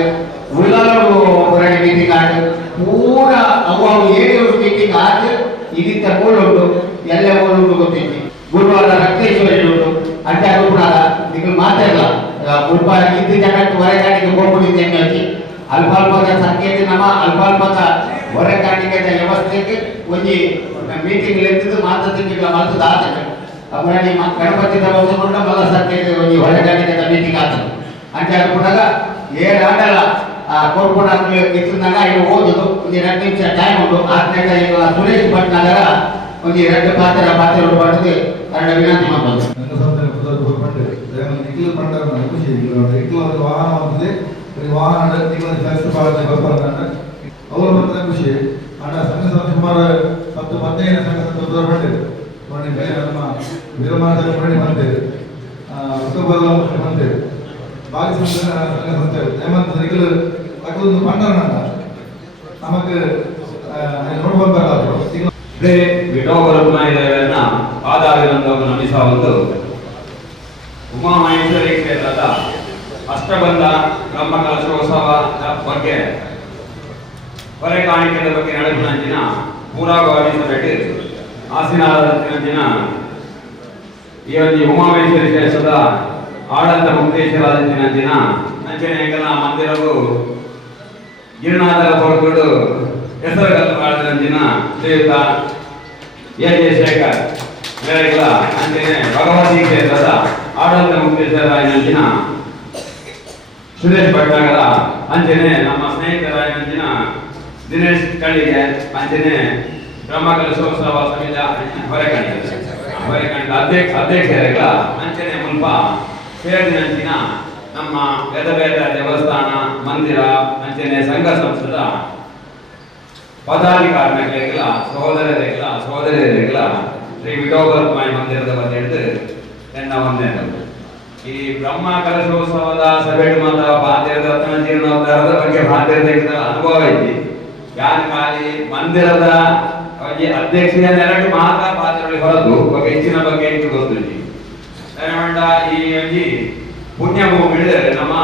ಉಳ್ಳಾಲೋಡು ಹೊರಗೆ ಮೀಟಿಂಗ್ ಆಟ ಪೂರ ಅವು ಏಳು ಮೀಟಿಂಗ್ ಆಟ ಇದಿತ್ತ ಊರುಂಟು ಎಲ್ಲ ಊರುಂಟು ಗೊತ್ತಿತ್ತು ಗುರುವಾರ ರಕ್ತೇಶ್ವರಿ ಉಂಟು అంటే ಅದು ಕೂಡ ನೀವು ಮಾತಾಡಲ್ಲ ಗುರುಪ ಇದ್ದು ಜಗತ್ತು ಹೊರಗಾಡಿಗೆ ಹೋಗ್ಬಿಟ್ಟಿದ್ದೆ ಅಂತ ಅಲ್ಪಾಲ್ಪದ ಸಂಖ್ಯೆಗೆ ನಮ್ಮ ಅಲ್ಪಾಲ್ಪದ ಹೊರಗಾಡಿಗೆ ವ್ಯವಸ್ಥೆಗೆ ಒಂದು ಮೀಟಿಂಗ್ ಎತ್ತಿದ್ದು ಮಾತಾಡ್ತಿದ್ದಿಲ್ಲ ಮತ್ತು ಆತಕ್ಕೆ ಅಪರಾಣಿ ಗಣಪತಿ ದೇವಸ್ಥಾನ ಮಲ್ಲ ಸಂಖ್ಯೆಗೆ ಒಂದು ಹೊರಗಾಡಿಗೆ ಮೀಟಿಂಗ್ ಆತನು అంటే ಅದು ಕೂಡ ಏಳು ಆಡಲ್ಲ ಕೋರ್ಪುರ ಇತ್ತಿನಾಗ ಇದು ಓದುದು ಒಂದು 2 ನಿಮಿಷ ಟೈಮ್ ಉಂಟು ಆದ್ಮೇಲೆ ಈಗ ಸುರೇಶ್ ಭಟ್ ನಗರ ಒಂದು 2 ಪಾತ್ರ ಪಡೆದು ಎರಡು ವಿನಂತಿ ಮಾಡ್ಬೋದು ನಿಖಿಲ್ ಪಂಡ ಖುಷಿ ನಿಖಿಲ್ ಒಂದು ವಾಹನ ಮಾಡ್ತದೆ ವಾಹನ ನಿಖಿಲ್ ಕೆಲಸ ಬರ್ತಾರೆ ಅವರು ಬರ್ತಾರೆ ಖುಷಿ ಅಣ್ಣ ಸಂಘ ಸುಮಾರು 10-15 ಸಂಘ ಬಂದಿದೆ ನೋಡಿ ನಮ್ಮ ವೀರಮಾನ ಬಂದಿದೆ ಅಕ್ಟೋಬರ್ ಬಂದಿದೆ ಬಾಗಿ ಸಂಘ ಸಂಸ್ಥೆ ಹೇಮಂತ್ ನಿಖಿಲ್ ಅದೊಂದು ಪಂಡರಣ್ಣ ನಮಗೆ ನೋಡ್ಬರ್ತಾರೆ ವಿಠೋಬರಪ್ಪನ ಆಧಾರವನ್ನು ನಮಿಸುವ ಒಂದು ಉಮಾಮಹೇಶ್ವರಿ ಕ್ಷೇತ್ರದ ಅಷ್ಟಬಂಧ ಬ್ರಹ್ಮಕಲಶೋತ್ಸವದ ಬಗ್ಗೆ ಹೊರೆ ಕಾಣಿಕೆಯ ಬಗ್ಗೆ ನಡೆಸಿನ ಪೂರ್ವಭಾವಿಸಬೇಕು ಆಸೀನಾದಂಚಿನ ಈ ಒಂದು ಉಮಾಮಹೇಶ್ವರಿ ಕ್ಷೇತ್ರದ ಆಡಳಿತ ಮುಕ್ತೇಶ್ವರಾದಂಚಿನ ಅಂಚನೆ ಹೆಂಗಲ ಮಂದಿರವು ಗಿರಿನಾಥರ ಹೊರಗಡು ಹೆಸರುಗಲ್ಲು ಮಾಡಿದಂಚಿನ ಶ್ರೀಯುತ ಎ ಶೇಖರ್ ಮೇರೆಗಳ ಅಂಚನೆ ಭಗವತಿ ಕ್ಷೇತ್ರದ ಆಡಳಿತ ಮುಕ್ತೇಶ್ವರಾಯನಂಚಿನ ಸುರೇಶ್ ಭಟ್ನಗರ ಅಂಚನೆ ನಮ್ಮ ಸ್ನೇಹಿತರಾಯನಂಚಿನ ದಿನೇಶ್ ಕಳಿಗೆ ಅಂಚನೆ ಬ್ರಹ್ಮಕಲಶೋತ್ಸವ ಸಮಿತಿ ಹೊರೆಕಂಡ ಅಧ್ಯಕ್ಷರಿಗಳ ಅಂಚನೆ ಮುಲ್ಪ ಸೇರಿದಂಚಿನ ನಮ್ಮ ವೇದ ದೇವಸ್ಥಾನ ಮಂದಿರ ಅಂಚನೆ ಸಂಘ ಸಂಸ್ಥದ ಪದಾಧಿಕಾರಿಗಳ ಸಹೋದರಿಯರಿಗಳ ಶ್ರೀ ವಿಠೋಬರಪ್ಪಾಯಿ ಮಂದಿರದ ಬಗ್ಗೆ ಹಿಡಿದು ಎನ್ನ ಒಂದೇನದು ಈ ಬ್ರಹ್ಮ ಕಲಶೋತ್ಸವದ ಸಭೆಡು ಮಾತ್ರ ಪಾತ್ರದ ಜೀರ್ಣೋದ್ಧಾರದ ಬಗ್ಗೆ ಪಾತ್ರದ ಅನುಭವ ಐತಿ ಯಾರು ಖಾಲಿ ಮಂದಿರದ ಅಧ್ಯಕ್ಷರು ಮಾತ್ರ ಪಾತ್ರದಲ್ಲಿ ಹೊರತು ಹೆಚ್ಚಿನ ಬಗ್ಗೆ ಹೆಚ್ಚು ಗೊತ್ತಿಲ್ಲ ಈ ಪುಣ್ಯಭೂಮಿ ನಮ್ಮ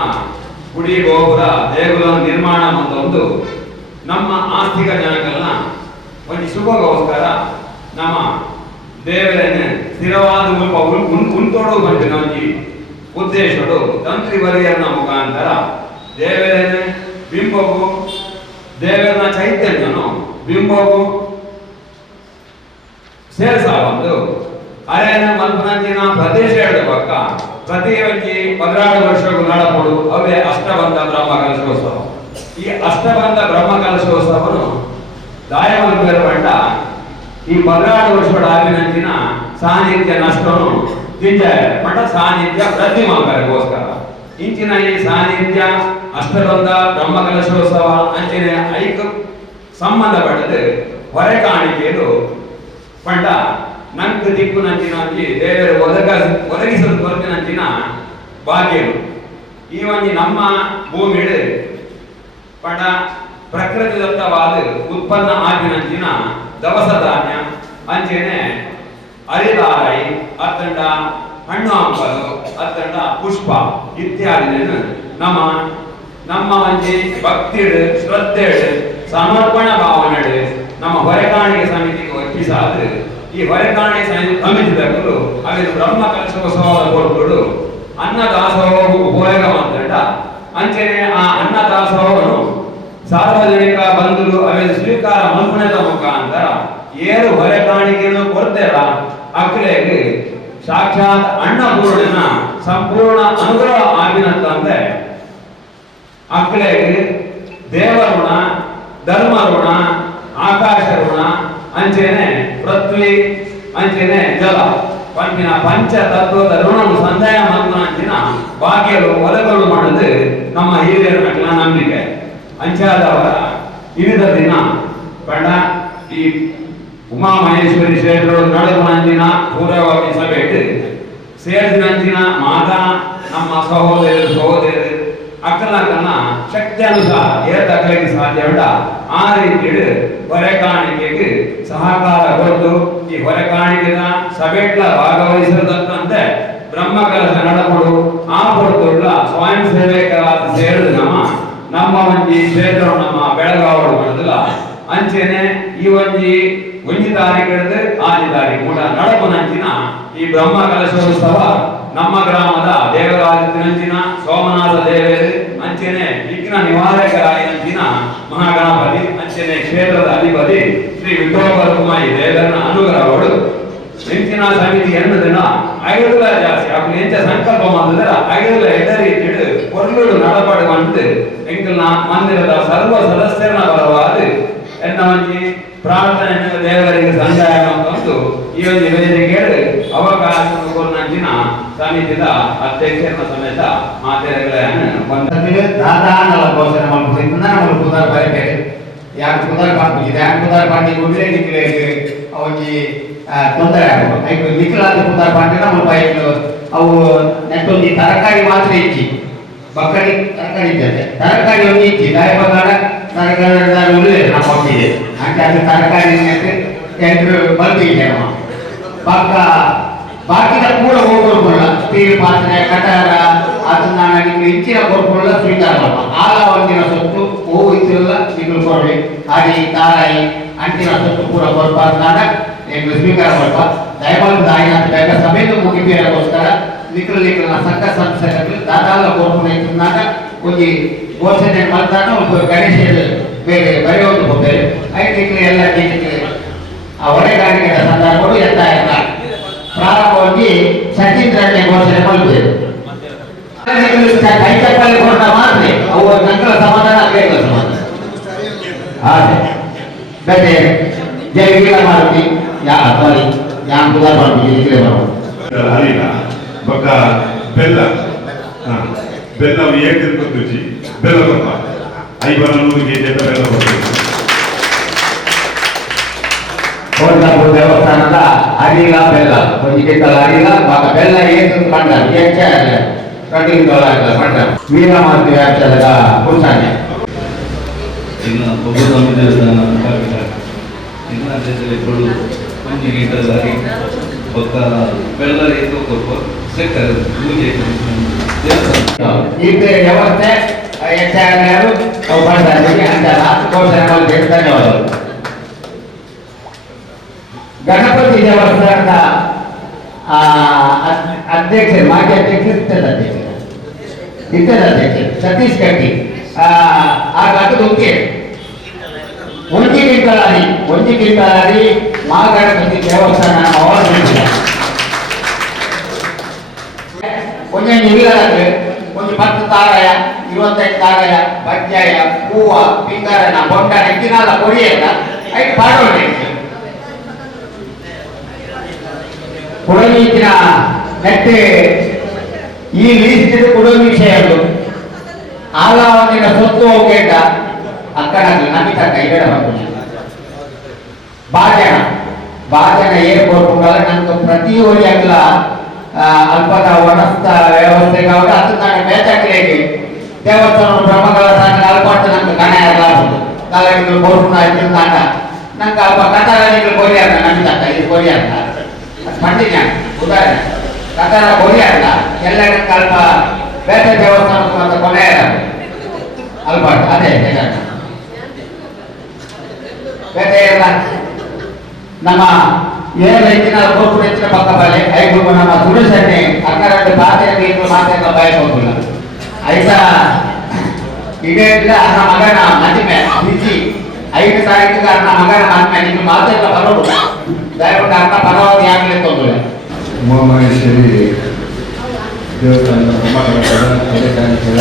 ಗುಡಿ ಗೋಪುರ ದೇಗುಲ ನಿರ್ಮಾಣ ಒಂದು ನಮ್ಮ ಆಸ್ತಿಕ ಜನಗಳನ್ನ ಒಂದು ಶುಭಗೋಸ್ಕರ ನಮ್ಮ ದೇವರನ್ನು ಸ್ಥಿರವಾದ ಉಂಟೋಡು ಬಂದು ನಮಗೆ ಉದ್ದೇಶಗಳು ತಂತ್ರಿ ವರಿಯರ ಮುಖಾಂತರ ದೇವರನ್ನು ಬಿಂಬವು ದೇವರನ ಚೈತನ್ಯನು ಬಿಂಬವು ಸೇರಿಸಬಹುದು ಅರೇನ ಮಲ್ಪನಂಚಿನ ಪ್ರದೇಶ ಹೇಳಬೇಕ ಪ್ರತಿ 16 ವರ್ಷಗಳು ನಡಪಡು ಅವೇ ಅಷ್ಟಬಂಧ ಬ್ರಹ್ಮಕಲಶೋತ್ಸವ ಈ ಅಷ್ಟಬಂಧ ಬ್ರಹ್ಮಕಲಶೋತ್ಸವನು ದಾಯಮಲ್ಪೇರು ಬಂಡ ಈ 16 ವರ್ಷಗಳ ಆಗಿನಂಚಿನ ಸಾನ್ನಿಧ್ಯ ನಷ್ಟನು ತಿಂಜಾಯ ಮಠ ಸಾನ್ನಿಧ್ಯ ವೃದ್ಧಿ ಮಾಡಬೇಕೋಸ್ಕರ ಇಂಚಿನ ಈ ಸಾನ್ನಿಧ್ಯ ಅಷ್ಟಬಂಧ ಬ್ರಹ್ಮಕಲಶೋತ್ಸವ ಅಂಚಿನ ಐಕ ಸಂಬಂಧಪಟ್ಟದು ಹೊರೆ ಕಾಣಿಕೆಯಲು ಪಂಡ ನಂಗೆ ದಿಕ್ಕು ನಂಚಿನ ದೇವರು ಒದಗಿಸಲು ಕೊರತಿನಂಚಿನ ಭಾಗ್ಯಗಳು ಈ ಒಂದು ನಮ್ಮ ಭೂಮಿ ಪಂಡ ಪ್ರಕೃತಿ ದತ್ತವಾದ ಉತ್ಪನ್ನ ಆಗಿನಂಚಿನ ದವಸ ಧಾನ್ಯ ಅಂಚೆನೆ ಅರಿದಾರೈ ಅತ್ತಂಡ ಹಣ್ಣು ಹಂಪಲು ಅತ್ತಂಡ ಪುಷ್ಪ ಇತ್ಯಾದಿ ನಮ್ಮ ಒಂಜಿ ಭಕ್ತಿ ಶ್ರದ್ಧೆ ಸಮರ್ಪಣ ಭಾವನೆ ನಮ್ಮ ಹೊರೆಕಾಣಿಕೆ ಸಮಿತಿಗೆ ಒಪ್ಪಿಸಾದ ಈ ಹೊರೆಕಾಣಿಕೆ ಸಮಿತಿಗಳು ಅವೆಲ್ಲ ಬ್ರಹ್ಮ ಕಲಶೋತ್ಸವದ ಕೊಡುಗಳು ಅನ್ನದಾಸೋಹವು ಉಪಯೋಗ ಮಾತಾಡ ಅಂಚೆನೆ ಆ ಅನ್ನದಾಸೋಹವನ್ನು ಸಾರ್ವಜನಿಕ ಬಂಧುಗಳು ಅವೆಲ್ಲ ಸ್ವೀಕಾರ ಮಲ್ಪಣದ ಮುಖಾಂತರ ಏರು ಹೊರೆಕಾಣಿಕೆಯನ್ನು ಕೊಡ್ತಾರ ಅಕ್ಕಲೆಗೆ ಸಾಕ್ಷಾತ್ ಅನ್ನಪೂರ್ಣನ ಸಂಪೂರ್ಣ ಅನುಗ್ರಹ ಆಗಿನಂತಂದ್ರೆ ಅಕ್ಕಲೆಗೆ ದೇವಋಣ ಧರ್ಮ ಋಣ ಆಕಾಶ ಋಣ ಅಂಚೆನೆ ಪೃಥ್ವಿ ಅಂಚೆನೆ ಜಲ ಪಂಚಿನ ಪಂಚ ತತ್ವದ ಋಣವು ಸಂದಾಯ ಮಲ್ಪನಂಚಿನ ಭಾಗ್ಯಗಳು ಒಲಗಳು ಮಾಡುದು ನಮ್ಮ ಹಿರಿಯರ ಮಕ್ಕಳ ನಂಬಿಕೆ ಅಂಚಾದವರ ಇರಿದ ದಿನ ಪಂಡ ಈ ಉಮಾಮಹೇಶ್ವರಿ ಕ್ಷೇತ್ರಗಳು ನಡುವನಂಚಿನ ಪೂರ್ವವಾಗಿ ಸಭೆ ಸೇರಿದಂಚಿನ ಮಾತಾ ನಮ್ಮ ಸಹೋದರರು ಅಕ್ಕಲಕ್ಕನ ಶಕ್ತಿ ಅನುಸಾರ ಏತಕ್ಕಲಿಗೆ ಸಾಧ್ಯ ಉಂಟ ಆ ರೀತಿ ಹೊರೆ ಕಾಣಿಕೆಗೆ ಸಹಕಾರ ಕೊಟ್ಟು ಈ ಹೊರೆ ಕಾಣಿಕೆನ ಸಭೆಗಳ ಭಾಗವಹಿಸಿರದಂತೆ ಬ್ರಹ್ಮಕಲಶ ನಡಪಡು ಆ ಕೊಡುತ್ತುಳ್ಳ ಸ್ವಯಂ ಸ್ವಯಂ ಸೇವಕರಾದ ಸೇರಿದ ನಮ್ಮ ಒಂಜಿ ಕ್ಷೇತ್ರ ನಮ್ಮ ಬೆಳಗಾವಿ ಮಾಡಿದಿಲ್ಲ ಅಂಚೆನೆ ಈ ಒಂಜಿ ತಾರೀಕು ಹಿಡಿದು 6 ತಾರೀಕು ಕೂಡ ನಡಪುನಂಚಿನ ಈ ಬ್ರಹ್ಮ ಕಲಶೋತ್ಸವ ನಮ್ಮ ಗ್ರಾಮದ ದೇವರಾಜನಂಚಿನ ಸೋಮನಾಥ ದೇವರು ಅಂಚೆನೆ ವಿಘ್ನ ನಿವಾರಕರಾಯಂಚಿನ ಮಹಾಗಣಪತಿ ಅಂಚೆನೆ ಕ್ಷೇತ್ರದ ಅಧಿಪತಿ ಶ್ರೀ ವಿಠೋಬರಕುಮಾರಿ ದೇವರನ್ನ ಅನುಗ್ರಹಗಳು ಹೆಂಚಿನ ಸಮಿತಿ ಎನ್ನು ದಿನ ಐದುಲ ಜಾಸ್ತಿ ಅಪ್ಪ ಎಂಚ ಸಂಕಲ್ಪ ಮಾಡಿದ್ರೆ ಐದುಲ ಎಡರಿ ಇಟ್ಟು ಕೊರ್ಲುಡು ನಡಪಾಡು ಬಂದು ಎಂಕಲ್ನ ಮಂದಿರದ ಸರ್ವ ಸದಸ್ಯರನ್ನ ಬರವಾದ ಎನ್ನ ಒಂಜಿ ಪ್ರಾರ್ಥನೆ ದೇವರಿಗೆ ಸಂದಾಯ ಅಂತಂದು ಈ ಒಂದು ವೇದಿಕೆಗೆ ಅವಕಾಶ ಕೊರ್ನಂಚಿನ ಸಮಿತಿದ ಅಧ್ಯಕ್ಷರನ್ನ ಸಮೇತ ಮಾತೆರೆಗಳನ್ನು ದಾದಾನಲ ಘೋಷಣೆ ಮಾಡ್ಬಿಟ್ಟು ನಾವು ಕುದಾರ್ ಬರಬೇಕು ಯಾಕೆ ಕುದಾರ್ ಮಾಡ್ಬಿಟ್ಟಿದೆ ಯಾಕೆ ಕುದಾರ್ ಮಾಡಿ ಗುಡ್ಲೆ ನಿಕ್ಲೆಗೆ ಅವನಿಗೆ ತೊಂದರೆ ಆಗೋದು ಐದು ನಿಖಲಾದ ಕುದಾರ್ ಮಾಡಿ ನಮ್ಮ ಬೈಕ್ ಅವು ನೆಟ್ಟೊಂದು ತರಕಾರಿ ಮಾತ್ರ ಇಚ್ಚಿ ಬಕ್ಕಡಿ ತರಕಾರಿ ಇರ್ತದೆ ತರಕಾರಿ ಒಂದು ಇಚ್ಚಿ ದಾಯಬಗಾಡ ತರಕಾರಿ ಉಳಿದೆ ನಮ್ಮ ಮಕ್ಕಳಿಗೆ ಹಾಗೆ ಅದು ತರಕಾರಿ ಎಂಟು ಬರ್ತಿದ್ದೆ ನಮ್ಮ ಪಕ್ಕ ಬಾಕಿದ ಕೂಡ ಹೋಗ್ಕೊಳ್ಕೊಳ್ಳ ಸ್ಟೀಲ್ ಪಾತ್ರೆ ಕಟಾರ ಅದನ್ನ ನಿಮ್ಗೆ ಇಂಚಿನ ಕೊಡ್ಕೊಳ್ಳ ಸ್ವೀಕಾರ ಆಗ ಒಂದಿನ ಸೊತ್ತು ಹೂವು ಇತ್ತಿರಲ್ಲ ನಿಮ್ಗೆ ಕೊಡ್ಲಿ ಹಾಗೆ ತಾರಾಯಿ ಅಂಟಿನ ಸೊತ್ತು ಕೂಡ ಕೊಡ್ಬಾರ್ದಾದ ನಿಮ್ಗೆ ಸ್ವೀಕಾರ ಮಾಡ್ಬ ದಯಮಾಡಿ ದಾಯಿ ಅಂತ ಬೇಗ ಸಭೆಯನ್ನು ಮುಗಿಬೇಕೋಸ್ಕರ ನಿಖಲ ಸಂಘ ಸಂಸ್ಥೆಗಳು ದಾದಾಲ ಕೊಡ್ಕೊಂಡಾಗ ಒಂದು ಘೋಷಣೆ ಮಾಡಿದಾಗ ಒಂದು ಗಣೇಶ ಬೇರೆ ಬರೆಯೋದು ಹೋಗ್ತಾರೆ ಐದು ಎಲ್ಲ ಆ ಹೊಣೆಗಾರಿಕೆಯ ಸಂದರ್ಭಗಳು ಎಲ್ಲ ಪ್ರಾರಂಭವಾಗಿ ಸಚಿಂದ್ರಣ್ಯ ಘೋಷಣೆ ಮಾಡಬೇಕು ಕೈ ಚಪ್ಪಲಿ ಕೊಟ್ಟ ಮಾತ್ರ ಅವು ನಂತರ ಸಮಾಧಾನ ಬೇಗ ಸಮಾಧಾನ ಹಾಗೆ ಬೇರೆ ಜೈ ವೀರ ಮಾರುತಿ ಸಾರಿ ಯಾನ್ ಪುದಾರ್ ಮಾಡ್ತೀವಿ ಹರಿನ ಬೊಕ್ಕ ಬೆಲ್ಲ ಬೆಲ್ಲ ಏಕೆ ಕೊಚ್ಚಿ ಬೆಲ್ಲ ಕೊಟ್ಟ 500 ಕೆಜಿ ಬೆಲ್ಲ ಕೊಡ್ತೀವಿ ಕೋಟಪುರ ದೇವಸ್ಥಾನದ ಅರಿಲ ಬೆಲ್ಲ ಒಂದು ಅರಿಲ ಬಾಗ ಬೆಲ್ಲ ಏನು ಕಂಡ $20 ಕಂಡ ವೀರಮಾತೆ ವ್ಯಾಪ್ತದ ಪುರುಷಾನೆ ಇನ್ನು ಒಬ್ಬರು ದೇವಸ್ಥಾನ ಇನ್ನ ದೇಶದಲ್ಲಿ ಕೊಡು ಒಂದು ಗೀಟರ್ ಅರಿ ಒಕ್ಕ ಬೆಲ್ಲ ಏಕೋ ಕೊಪ್ಪ ಸೆಕ್ಟರ್ ಪೂಜೆ ದೇವಸ್ಥಾನ ಇದು ವ್ಯವಸ್ಥೆ ಹೆಚ್ಚಾಗಿ ಅವು ಮಾಡ್ತಾರೆ ಅಂತ ಘೋಷಣೆ ಮಾಡಿ ಧನ್ಯವಾದಗಳು. ಗಣಪತಿ ದೇವಸ್ಥಾನದ ಅಧ್ಯಕ್ಷರು ಮಾಜಿ ಅಧ್ಯಕ್ಷರು ಇದ್ದದ ಅಧ್ಯಕ್ಷರು ಸತೀಶ್ ಕಟ್ಟಿ ಅದು ಒಂಜಿ ಕಿಂಟಲಾರಿ ಮಹಾಗಣಪತಿ ದೇವಸ್ಥಾನ ಒಂದೇ ನಿಲ್ಲಕ್ಕೆ ಒಂದು 10 ತಾರಾಯ 25 ತಾರಾಯ ಬಜ್ಜಾಯ ಹೂವ ಪಿಂಗಾರನ ಬೊಂಡ ನೆಕ್ಕಿನಾಲ ಕೊಡಿಯಲ್ಲ ಐದು ಪಾಡೋಣ ಕೊಡಗೀಚಿನ ನೆಟ್ಟೆ ಈ ಲೀಸ್ಟ್ ಕೊಡೋದು ವಿಷಯ ಆಗ ಒಂದಿನ ಸೊತ್ತು ಹೋಗೇಟ ಅಕ್ಕಡ ನಮಿತ ಕೈಗಡ ಮಾಡ್ತೀನಿ ಭಾಜನ ಏರ್ಪೋರ್ಟ್ ನಮ್ಗೆ ಪ್ರತಿ ಒಳ್ಳೆ ಅಲ್ಲ ಅಲ್ಪದ ವನಸ್ಥ ವ್ಯವಸ್ಥೆ ಕಾವಾಗ ಅದು ನಾನು ಬೇಚಾಕಲೇಗೆ ದೇವಸ್ಥಾನ ಬ್ರಹ್ಮಗಳ ಅಲ್ಪಾಟ ನಮ್ಗೆ ಗಣ ಇರಲಾರ್ದು ಕಾಲಡಿಗಳು ಬೋರ್ಪುಣ ಆಯ್ತು ನಾಟ ನಂಗೆ ಅಲ್ಪ ಕಥಾಗಳಿಗಳು ಕೊರಿಯಾರ ನಮಿತ ಇದು ಕೊರಿಯಾರ ಪಂಡಿತ ಉದಾಹರಣೆ ಕಥಾರ ಕೊರಿಯಾರ ಎಲ್ಲ ಅಲ್ಪ ಬೇರೆ ದೇವಸ್ಥಾನಕ್ಕೂ ಅಂತ ಕೊನೆ ಅಲ್ಪಾಟ ಅದೇ ಬೇರೆ ಎಲ್ಲ ನಮ್ಮ ಏನು ಹೆಚ್ಚಿನ ಕೋರ್ಪು ಹೆಚ್ಚಿನ ಪಕ್ಕ ಬಲೆ ಐದು ನಮ್ಮ ಸುರೇಶಣ್ಣೆ ಅಕ್ಕರಂಡು ಪಾತ್ರೆ ನೀರು ಮಾತೆಲ್ಲ ಬಾಯಕ್ ಹೋಗಿಲ್ಲ ಆಯ್ತಾ ಇದೇ ಇಲ್ಲ ಅನ್ನ ಮಗನ ಮದಿಮೆ ಬಿಜಿ 5 ತಾರೀಕಿಗೆ ಅನ್ನ ಮಗನ ಮದಿಮೆ ನಿಮ್ಮ ಮಾತೆಲ್ಲ ಬರೋದು ದಯವಿಟ್ಟು ಅನ್ನ ಪರವಾಗಿ ಆಗಲಿ ತೊಂದರೆ ಉಮಾಮಹೇಶ್ವರಿ ದೇವಸ್ಥಾನದ ಬ್ರಹ್ಮಕಲಶದ ಕಾರ್ಯಕ್ರಮಗಳ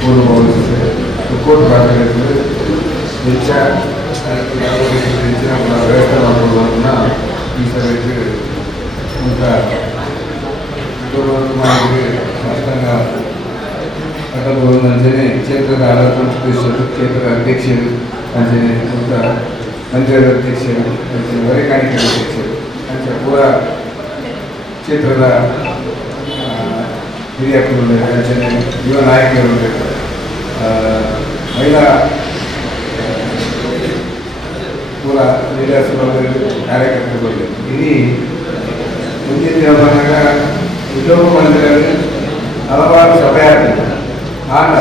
ಪೂರ್ವಭಾವಿಸುತ್ತದೆ ಕೋರ್ಟ್ ಪ್ರಾರ್ಥನೆಗಳು ಹೆಚ್ಚಿನ ವ್ಯವಸ್ಥೆ ಮಾಡುವುದನ್ನು ಈ ಸಭೆಗೆ ಅಂತ ಸಾಷ್ಟಾಂಗ ಅಂಜನೆ ಕ್ಷೇತ್ರದ ಆಡಳಿತ ಕ್ಷೇತ್ರದ ಅಧ್ಯಕ್ಷರು ಅಂಜನೆ ಅಂತ ಮಂದಿರದ ಅಧ್ಯಕ್ಷರು ಅಂಚನೆ ವರೆಕಾಣಿಕೆ ಅಧ್ಯಕ್ಷರು ಅಂಚೆ ಪೂರ ಕ್ಷೇತ್ರದ ಹಿರಿಯ ಅಂಚನೆ ಯುವ ನಾಯಕರು ಮಹಿಳಾ ಪೂರ ಲೀಡರ್ಸ್ ಕಾರ್ಯಕರ್ತರು ಇಡೀ ಮುಂದಿನ ದಿನ ಬಂದಾಗ ಉದ್ಯೋಗ ಮಂದಿರದಲ್ಲಿ ಹಲವಾರು ಸಭೆ ಆಗ್ತದೆ ಆಗ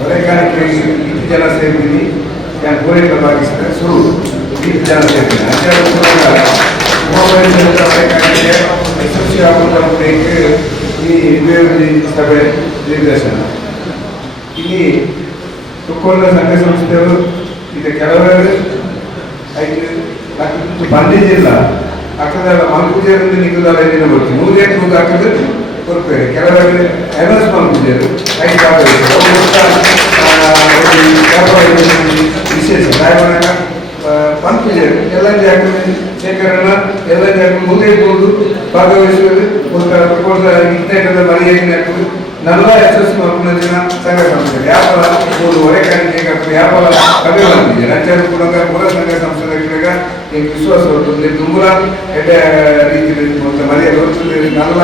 ಹೊರೆಕಾಣಿಕೆ ಇಷ್ಟು ಜನ ಸೇರ್ತೀನಿ ನಾನು ಪೂರೈಕೆ ಭಾಗಿಸಿದ್ರೆ ಶುರು ಇಷ್ಟು ಜನ ಸೇರ್ತೀನಿ ಹೊರೆಕಾಣಿಕೆ ಯಶಸ್ವಿ ಆಗುವಂಥ ಈ ಅಭಿವೃದ್ಧಿ ಸಭೆ ನಿರ್ದೇಶನ ಇಲ್ಲಿ ತುಕ್ಕೊಂಡ ಸಂಘ ಸಂಸ್ಥೆಗಳು ಇದು ಕೆಲವರು 5 ಲಕ್ಷ ಬಂದಿದ್ದಿಲ್ಲ ಅಕ್ಕದಲ್ಲ ಮಲ್ಪೂಜೆಯಿಂದ ನಿಗದಾರ ಏನಿಲ್ಲ ಬರ್ತೀವಿ 100 ಹಾಕಿದ್ರೆ ಕೊಡ್ತೇವೆ ಕೆಲವರಿಗೆ ಅಡ್ವಾನ್ಸ್ ಮಲ್ಪೂಜೆರು 5 ವಿಶೇಷ ರಾಯಮನಗ ಮಲ್ಪೂಜೆರು ಎಲ್ಲ ಜಾಗದಲ್ಲಿ ಶೇಖರಣ ಎಲ್ಲ ಜಾಗದಲ್ಲಿ ಮುಂದೆ ಇರ್ಬೋದು ಭಾಗವಹಿಸುವುದು ಪ್ರೋತ್ಸಾಹ ಇಂಟರ್ನೆಟ್ ಮನೆಯಲ್ಲಿ ಹಾಕುವುದು ನಲ್ಲ ಯಶಸ್ಸು ಮಲ್ಪುನದಿನ ಸಂಘ ಸಂಸ್ಥೆ ವ್ಯಾಪಾರ 3 ಹೊರೆಕಾಣಿಕೆ ವ್ಯಾಪಾರ ಕಡಿಮೆ ಬಂದಿದೆ ರಾಜ್ಯದ ಕೂಡ ಮೂಲ ಸಂಘ ಸಂಸ್ಥೆಗಳ ವಿಶ್ವಾಸ ఉంటుంది ತುಂಬಲ ಎಡ್ಡೆ ರೀತಿ ಮನೆಯಲ್ಲಿ ನಲ್ಲ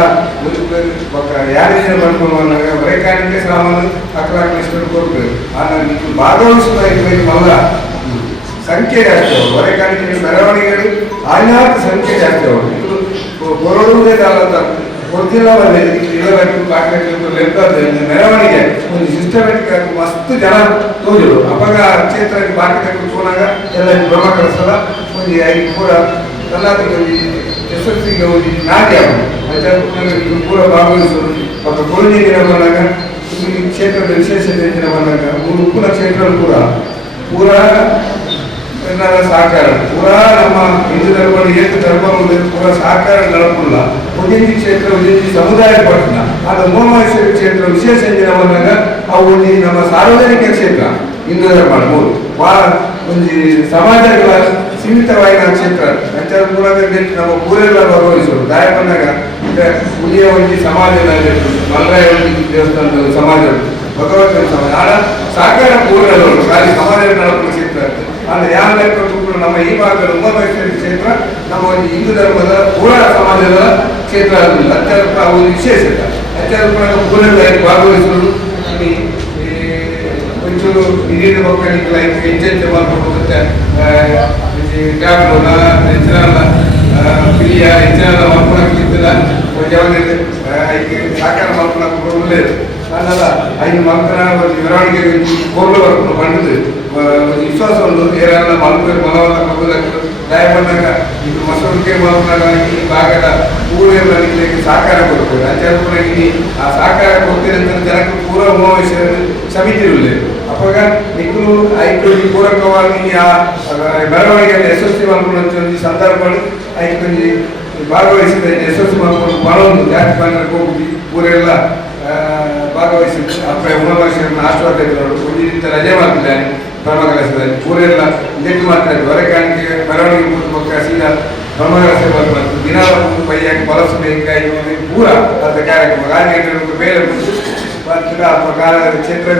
ಯಾರಿಗೆ ಮಾಡ್ಕೊಂಡು ಹೊರೆಕಾಣಿಕೆ ಸಾಮಾನು ಅಕ್ರಾಕ್ ಇಷ್ಟು ಕೊಡ್ತೇವೆ ஆனால் ಭಾಗವಹಿಸುವ ಮಲ್ಲ ಸಂಖ್ಯೆ ಜಾಸ್ತಿ ಅವರು ಹೊರೆಕಾಣಿಕೆ ಮೆರವಣಿಗೆಗಳು ಆಯ್ನಾದ ಸಂಖ್ಯೆ ಜಾಸ್ತಿ ಅವರು ಕೊರಡುವುದೇ ಅಂತ ಗೊತ್ತಿಲ್ಲ ಇರಬೇಕು ಕಾಕಬೇಕು ಮೆರವಣಿಗೆ ಒಂದು ಸಿಸ್ಟಮೆಟಿಕ್ ಮಸ್ತ್ ಜನ ತೋಜರು ಅವಾಗ ಕ್ಷೇತ್ರ ಬಾಕಿ ಕೂತ್ಕೊಂಡಾಗ ಎಲ್ಲ ಪ್ರಮುಖರ ಸಲ ಒಂದು 5 ಕೂಡ ಕರ್ನಾಟಕ ಯಶಸ್ವಿಗೆ ಹೋಗಿ ನಾಟ್ಯ ಪೂರ ಭಾಗವಹಿಸೋದು ಮತ್ತು ಕೊಳಜಿ ದಿನ ಬಂದಾಗ ಈ ಕ್ಷೇತ್ರದ ವಿಶೇಷತೆ ದಿನ ಬಂದಾಗ 3 ಉಪ್ಪುನ ಕ್ಷೇತ್ರಗಳು ಕೂಡ ಪೂರ ಸಹಕಾರ ಪೂರಾ ನಮ್ಮ ಹಿಂದೂ ಧರ್ಮ ಏಕ ಧರ್ಮ ಪೂರ ಸಹಕಾರ ನಡಪಲ್ಲ ಉಜಿಂಜಿ ಕ್ಷೇತ್ರ ಉಜಿಂಜಿ ಸಮುದಾಯ ಪಟ್ಟಣ ಅದು ಮೋಮೇಶ್ವರಿ ಕ್ಷೇತ್ರ ವಿಶೇಷ ದಿನ ಬಂದಾಗ ಅವು ನಮ್ಮ ಸಾರ್ವಜನಿಕ ಕ್ಷೇತ್ರ ಹಿಂದೂ ಧರ್ಮ ಒಂದು ಸಮಾಜಗಳ ಸೀಮಿತವಾದ ಕ್ಷೇತ್ರ ನಮ್ಮ ಊರೆಲ್ಲ ಭಾಗವಹಿಸೋದು ದಾಯ ಬಂದಾಗ ಉಳಿಯ ಒಂದು ಸಮಾಜದಲ್ಲಿ ಮಲ್ಲರಾಯ ದೇವಸ್ಥಾನದ ಸಮಾಜ ಭಗವಂತನ ಸಮಾಜ ಆಡ ಸಹಕಾರ ಪೂರ್ಣದವರು ಖಾಲಿ ಸಮಾಜ ನಡಪುವ ಕ್ಷೇತ್ರ ಅಂದರೆ ಯಾವ ಲೆಕ್ಕ ನಮ್ಮ ಈ ಭಾಗದ ಉಮಾಮೇಶ್ವರಿ ಕ್ಷೇತ್ರ ನಮ್ಮ ಒಂದು ಹಿಂದೂ ಧರ್ಮದ ಪೂರ ಸಮಾಜದ ಕ್ಷೇತ್ರ ಆಗಲಿಲ್ಲ ಅತ್ಯಲ್ಪ ಒಂದು ವಿಶೇಷತೆ ಅತ್ಯಲ್ಪ ಪೂರ್ಣದಲ್ಲಿ ಭಾಗವಹಿಸಲು ಒಂಚೂರು ಹಿರಿಯ ಮಕ್ಕಳಿಗೆ ಹೆಚ್ಚೆಚ್ಚು ಮಾಡ್ಕೊಂಡು ಮತ್ತೆ ಟ್ಯಾಬ್ಲೋನ ಹೆಚ್ಚಿನಲ್ಲ ಪಿಲಿಯ ಹೆಚ್ಚಿನಲ್ಲ ಮಾಡ್ಕೊಳಕ್ಕಿಂತಲ್ಲ ಐದು ಸಾಕಾರ ಮಾಡ್ಕೊಳಕ್ಕೆ ಒಳ್ಳೆಯದು ಅನ್ನಲ್ಲ 5 ಮಕ್ಕಳ ಒಂದು ಮೆರವಣಿಗೆ ಕೋರ್ಲು ಬರ್ಕೊಂಡು ಬಂಡದು ವಿಶ್ವಾಸ ಒಂದು ಏರೆಲ್ಲ ಮಲ್ಪೇರು ಮನವಲ್ಲ ಕಬ್ಬುದಕ್ಕೆ ದಯ ಬಂದಾಗ ಇದು ಮಸೂರಿಕೆ ಮಲ್ಪನಾಗ ಈ ಭಾಗದ ಊರಲ್ಲಿ ಸಹಕಾರ ಕೊಡ್ತೇವೆ ಅಂಚೆ ಆ ಸಹಕಾರ ಕೊಡ್ತೇನೆ ಅಂತ ಜನಕ್ಕೆ ಪೂರ ಉಮಾವೇಶ ಸಮಿತಿ ಇರಲಿಲ್ಲ ಅವಾಗ ನಿಕ್ಕಲು 5 ಪೂರಕವಾಗಿ ಆ ಮೆರವಣಿಗೆಯಲ್ಲಿ ಯಶಸ್ವಿ ಮಾಡ್ಕೊಂಡು ಸಂದರ್ಭಗಳು 5 ಭಾಗವಹಿಸಿದ ಯಶಸ್ವಿ ಮಾಡ್ಕೊಂಡು ಬರೋದು ಜಾತಿ ಬಂದರೆ ಹೋಗಿ ಊರೆಲ್ಲ ಭಾಗವಹಿಸಿದ್ದು ಅಪ್ಪ ಉಮಾವೇಶ್ವರನ ಆಶೀರ್ವಾದಗಳು ಒಂದು ರೀತಿ ರಜೆ ಮಾಡ್ತಿದ್ದಾನೆ ಬ್ರಹ್ಮಕಲಶದಲ್ಲಿ ಊರೆಲ್ಲ ನೆಟ್ಟು ಮಾಡ್ತಾರೆ ಹೊರೆಕಾಣಿಕೆ ಮೆರವಣಿಗೆ ಮೂರು ಪಕ್ಕ ಸೀದಾ ಬ್ರಹ್ಮಕಲಶ ಬರ್ಬಾರ್ದು ದಿನ ಒಂದು ಪೈಯಾಗಿ ಬಲಸು ಬೇಕಾಗಿ ಪೂರ ಅದ ಕಾರ್ಯಕ್ರಮ ರಾಜಕೀಯ ಬೇರೆ ಪ್ರಕಾರ ಕ್ಷೇತ್ರ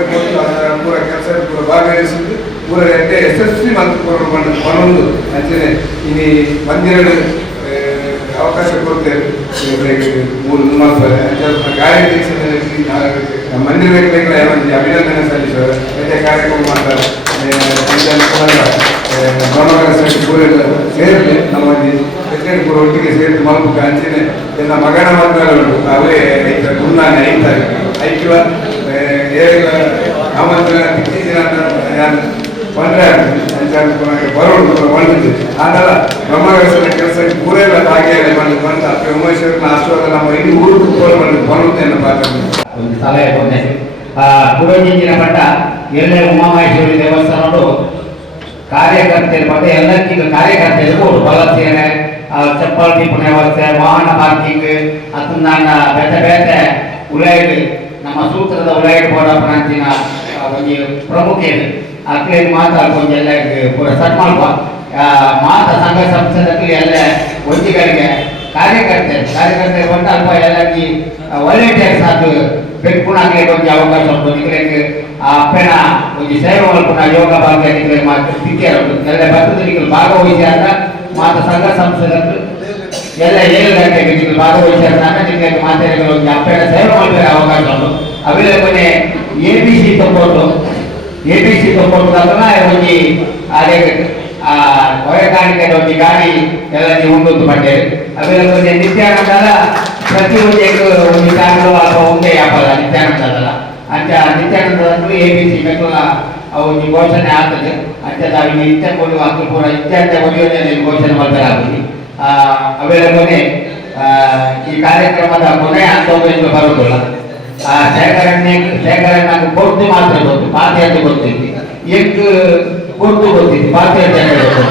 ಪೂರ ಕೆಲಸ ಪೂರ ಭಾಗವಹಿಸಿದ್ದು ಪೂರ ಎಡ್ಡೆ ಯಶಸ್ವಿ ಮಂತ್ರಿಗಳು ಬನ್ನೊಂದು ಅಂಚನೆ ಇಲ್ಲಿ ಮಂದಿರಗಳು ಅವಕಾಶ ಕೊಡ್ತೇವೆ 3 ಗಾಳಿ ಮಂದಿರ ವ್ಯಕ್ತಿಗಳ ಅಭಿನಂದನೆ ಸಲ್ಲಿಸುವ ಕಾರ್ಯಕ್ರಮ ಮಾಡ್ತಾರೆ ಬ್ರಹ್ಮಕಲಶ ಪೂರೆಲ್ಲ ಸೇರಲಿ ನಮ್ಮ ಪೂರ ಒಟ್ಟಿಗೆ ಸೇರಿ ಮಲ್ಪುಕ ಅಂಚನೆ ಎಲ್ಲ ಮಗನ ಮಕ್ಕಳು ಅವೇ ಗುರುನಾನೆ 5 ತಾರೀಕು ಐಕ್ಯ ಏರಿಗ ಆಮಂತ್ರಣ ದಿನ ಬಂದ್ರೆ ಬರೋದು ಬಂದಿದ್ದು ಆನಲ್ಲ ಬ್ರಹ್ಮಕಲಶದ ಕೆಲಸಕ್ಕೆ ಪೂರೆಲ್ಲ ಭಾಗಿಯಾಗಿ ಬಂದು ಅಪ್ಪ ಉಮೇಶ್ವರನ ಆಶೀರ್ವಾದ ನಮ್ಮ ಇಡೀ ಊರು ಬರುತ್ತೆ ಅನ್ನೋ ಒಂದು ಸಲಹೆ ಬಂದೆ ಪುರೋಜಿಂಚಿನ ಪಟ್ಟ ಎಲ್ಲೇ ಉಮಾಮಹೇಶ್ವರಿ ದೇವಸ್ಥಾನಗಳು ಕಾರ್ಯಕರ್ತೆಯರು ಪಟ್ಟ ಎಲ್ಲಕ್ಕಿಂತ ಕಾರ್ಯಕರ್ತೆಯರು ಬಲ ಸೇನೆ ಚಪ್ಪಲ್ ಟಿಪ್ಪಣಿ ವ್ಯವಸ್ಥೆ ವಾಹನ ಪಾರ್ಕಿಂಗ್ ಅದನ್ನ ಬೇತೆ ಬೇತೆ ಉಲಾಯಿಡ್ ನಮ್ಮ ಸೂತ್ರದ ಉಲಾಯಿಡ್ ಬೋಡಪ್ಪನಂಚಿನ ಒಂದು ಪ್ರಮುಖ ಇದೆ ಅಕ್ಲೇನು ಮಾತಾಡ್ಕೊಂಡು ಎಲ್ಲ ಸಟ್ ಮಾಡ್ಬ ಮಾತ ಸಂಘ ಸಂಸ್ಥೆದಲ್ಲಿ ಎಲ್ಲ ಒಂಜಿಗಳಿಗೆ ಕಾರ್ಯಕರ್ತೆಯರು ಬಂದು ಅಲ್ಪ ಎಲ್ಲಕ್ಕೆ ವಾಲಂಟಿಯರ್ಸ್ ಅದು ಬೆಕ್ಕುನಾಗಲಿ ಒಂದು ಅವಕಾಶ ಉಂಟು ನಿಮಗೆ ಆ ಅಪ್ಪನ ಒಂದು ಸೇವೆ ಮಲ್ಪುನ ಯೋಗ ಭಾಗ್ಯ ನಿಮಗೆ ಮಾತು ಸಿಕ್ಕೇ ಉಂಟು ಎಲ್ಲ ಬರ್ತದೆ ನೀವು ಭಾಗವಹಿಸಿ ಅಂತ ಮಾತ ಸಂಘ ಸಂಸ್ಥೆಗಳು ಎಲ್ಲ 7 ಗಂಟೆಗೆ ನೀವು ಭಾಗವಹಿಸಿ ಅಂತಾಗ ನಿಮಗೆ ಮಾತಾಡಿಗಳು ಒಂದು ಅಪ್ಪನ ಸೇವೆ ಮಾಡಬೇಕು ಅವಕಾಶ ಉಂಟು ಅವೆಲ್ಲ ಕೊನೆ ABC ತಗೊಂಡು ಒಂದು ಅದೇ ಹೊರೆಕಾಣಿಕೆ ಒಂದು ಗಾಡಿ ಎಲ್ಲ ನೀವು ಉಂಟು ಪಟ್ಟೆ ಅವೆಲ್ಲ ನಿತ್ಯಾನಂದಲ್ಲ ಪ್ರತಿಯೊಂದು ಒಂದು ಚಾನಲ್ ಅಥವಾ ಒಂದೇ ವ್ಯಾಪಾರ ನಿತ್ಯಾನಂದಲ್ಲ ಅಂತ ನಿತ್ಯಾನಂದಗಳು ABC ಬೆಕ್ಕಲ ಅವು ಈ ಘೋಷಣೆ ಆಗ್ತದೆ ಅಂತ ನಾವು ಇಷ್ಟ ಕೊಡುವ ಹಕ್ಕು ಪೂರ ಇತ್ಯಂತ ಒಡೆಯೋದೇ ಘೋಷಣೆ ಮಾಡಲಾಗುತ್ತದೆ. ಅವೆಲ್ಲ ಕೊನೆ ಈ ಕಾರ್ಯಕ್ರಮದ ಕೊನೆಯ ಹಂತವನ್ನು ಬರುವುದಿಲ್ಲ. ಶೇಖರಣ್ಣ ಕೊಟ್ಟು ಮಾತ್ರ ಗೊತ್ತು, ಪಾತಿ ಅಂತ ಗೊತ್ತಿತ್ತು, ಎಗ್ ಕೊಟ್ಟು ಗೊತ್ತಿತ್ತು, ಪಾತಿ ಅಂತ ಗೊತ್ತು.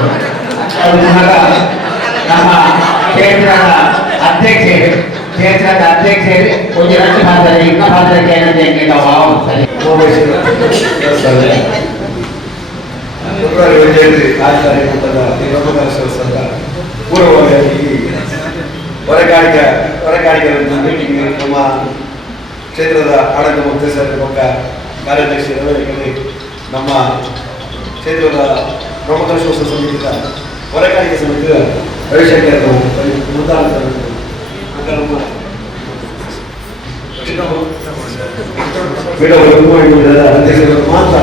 ಅದು ನಮ್ಮ ಕ್ಷೇತ್ರದ ಅಧ್ಯಕ್ಷರು ಒಂದು ಎರಡು ಪಾತ್ರ ಇನ್ನ ಪಾತ್ರಕ್ಕೆ ಏನಂತ ನಾವು ಸರಿ ಫೆಬ್ರವರಿ 17 ಕಾರ್ಯಕ್ರಮದ ಬ್ರಹ್ಮಕಲಶೋತ್ಸವ ಸಂಘ ಪೂರ್ವಭಾವಿಯಾಗಿ ಹೊರಕಾಣಿಕೆ ಮೀಟಿಂಗ್ ನಮ್ಮ ಕ್ಷೇತ್ರದ ಆಡಳಿತ ಮುಖ್ಯಸ್ಥರ ಪಕ್ಕ ಕಾರ್ಯದರ್ಶಿ ರವಿ, ನಮ್ಮ ಕ್ಷೇತ್ರದ ಬ್ರಹ್ಮಕಲಶೋತ್ಸವ ಸಮಿತಿಯ ಹೊರಕಾಣಿಕೆ ಸಮಿತಿಯ ರವಿಶಂಕರ್ ಅಧ್ಯಕ್ಷರು ಮಾತ್ರ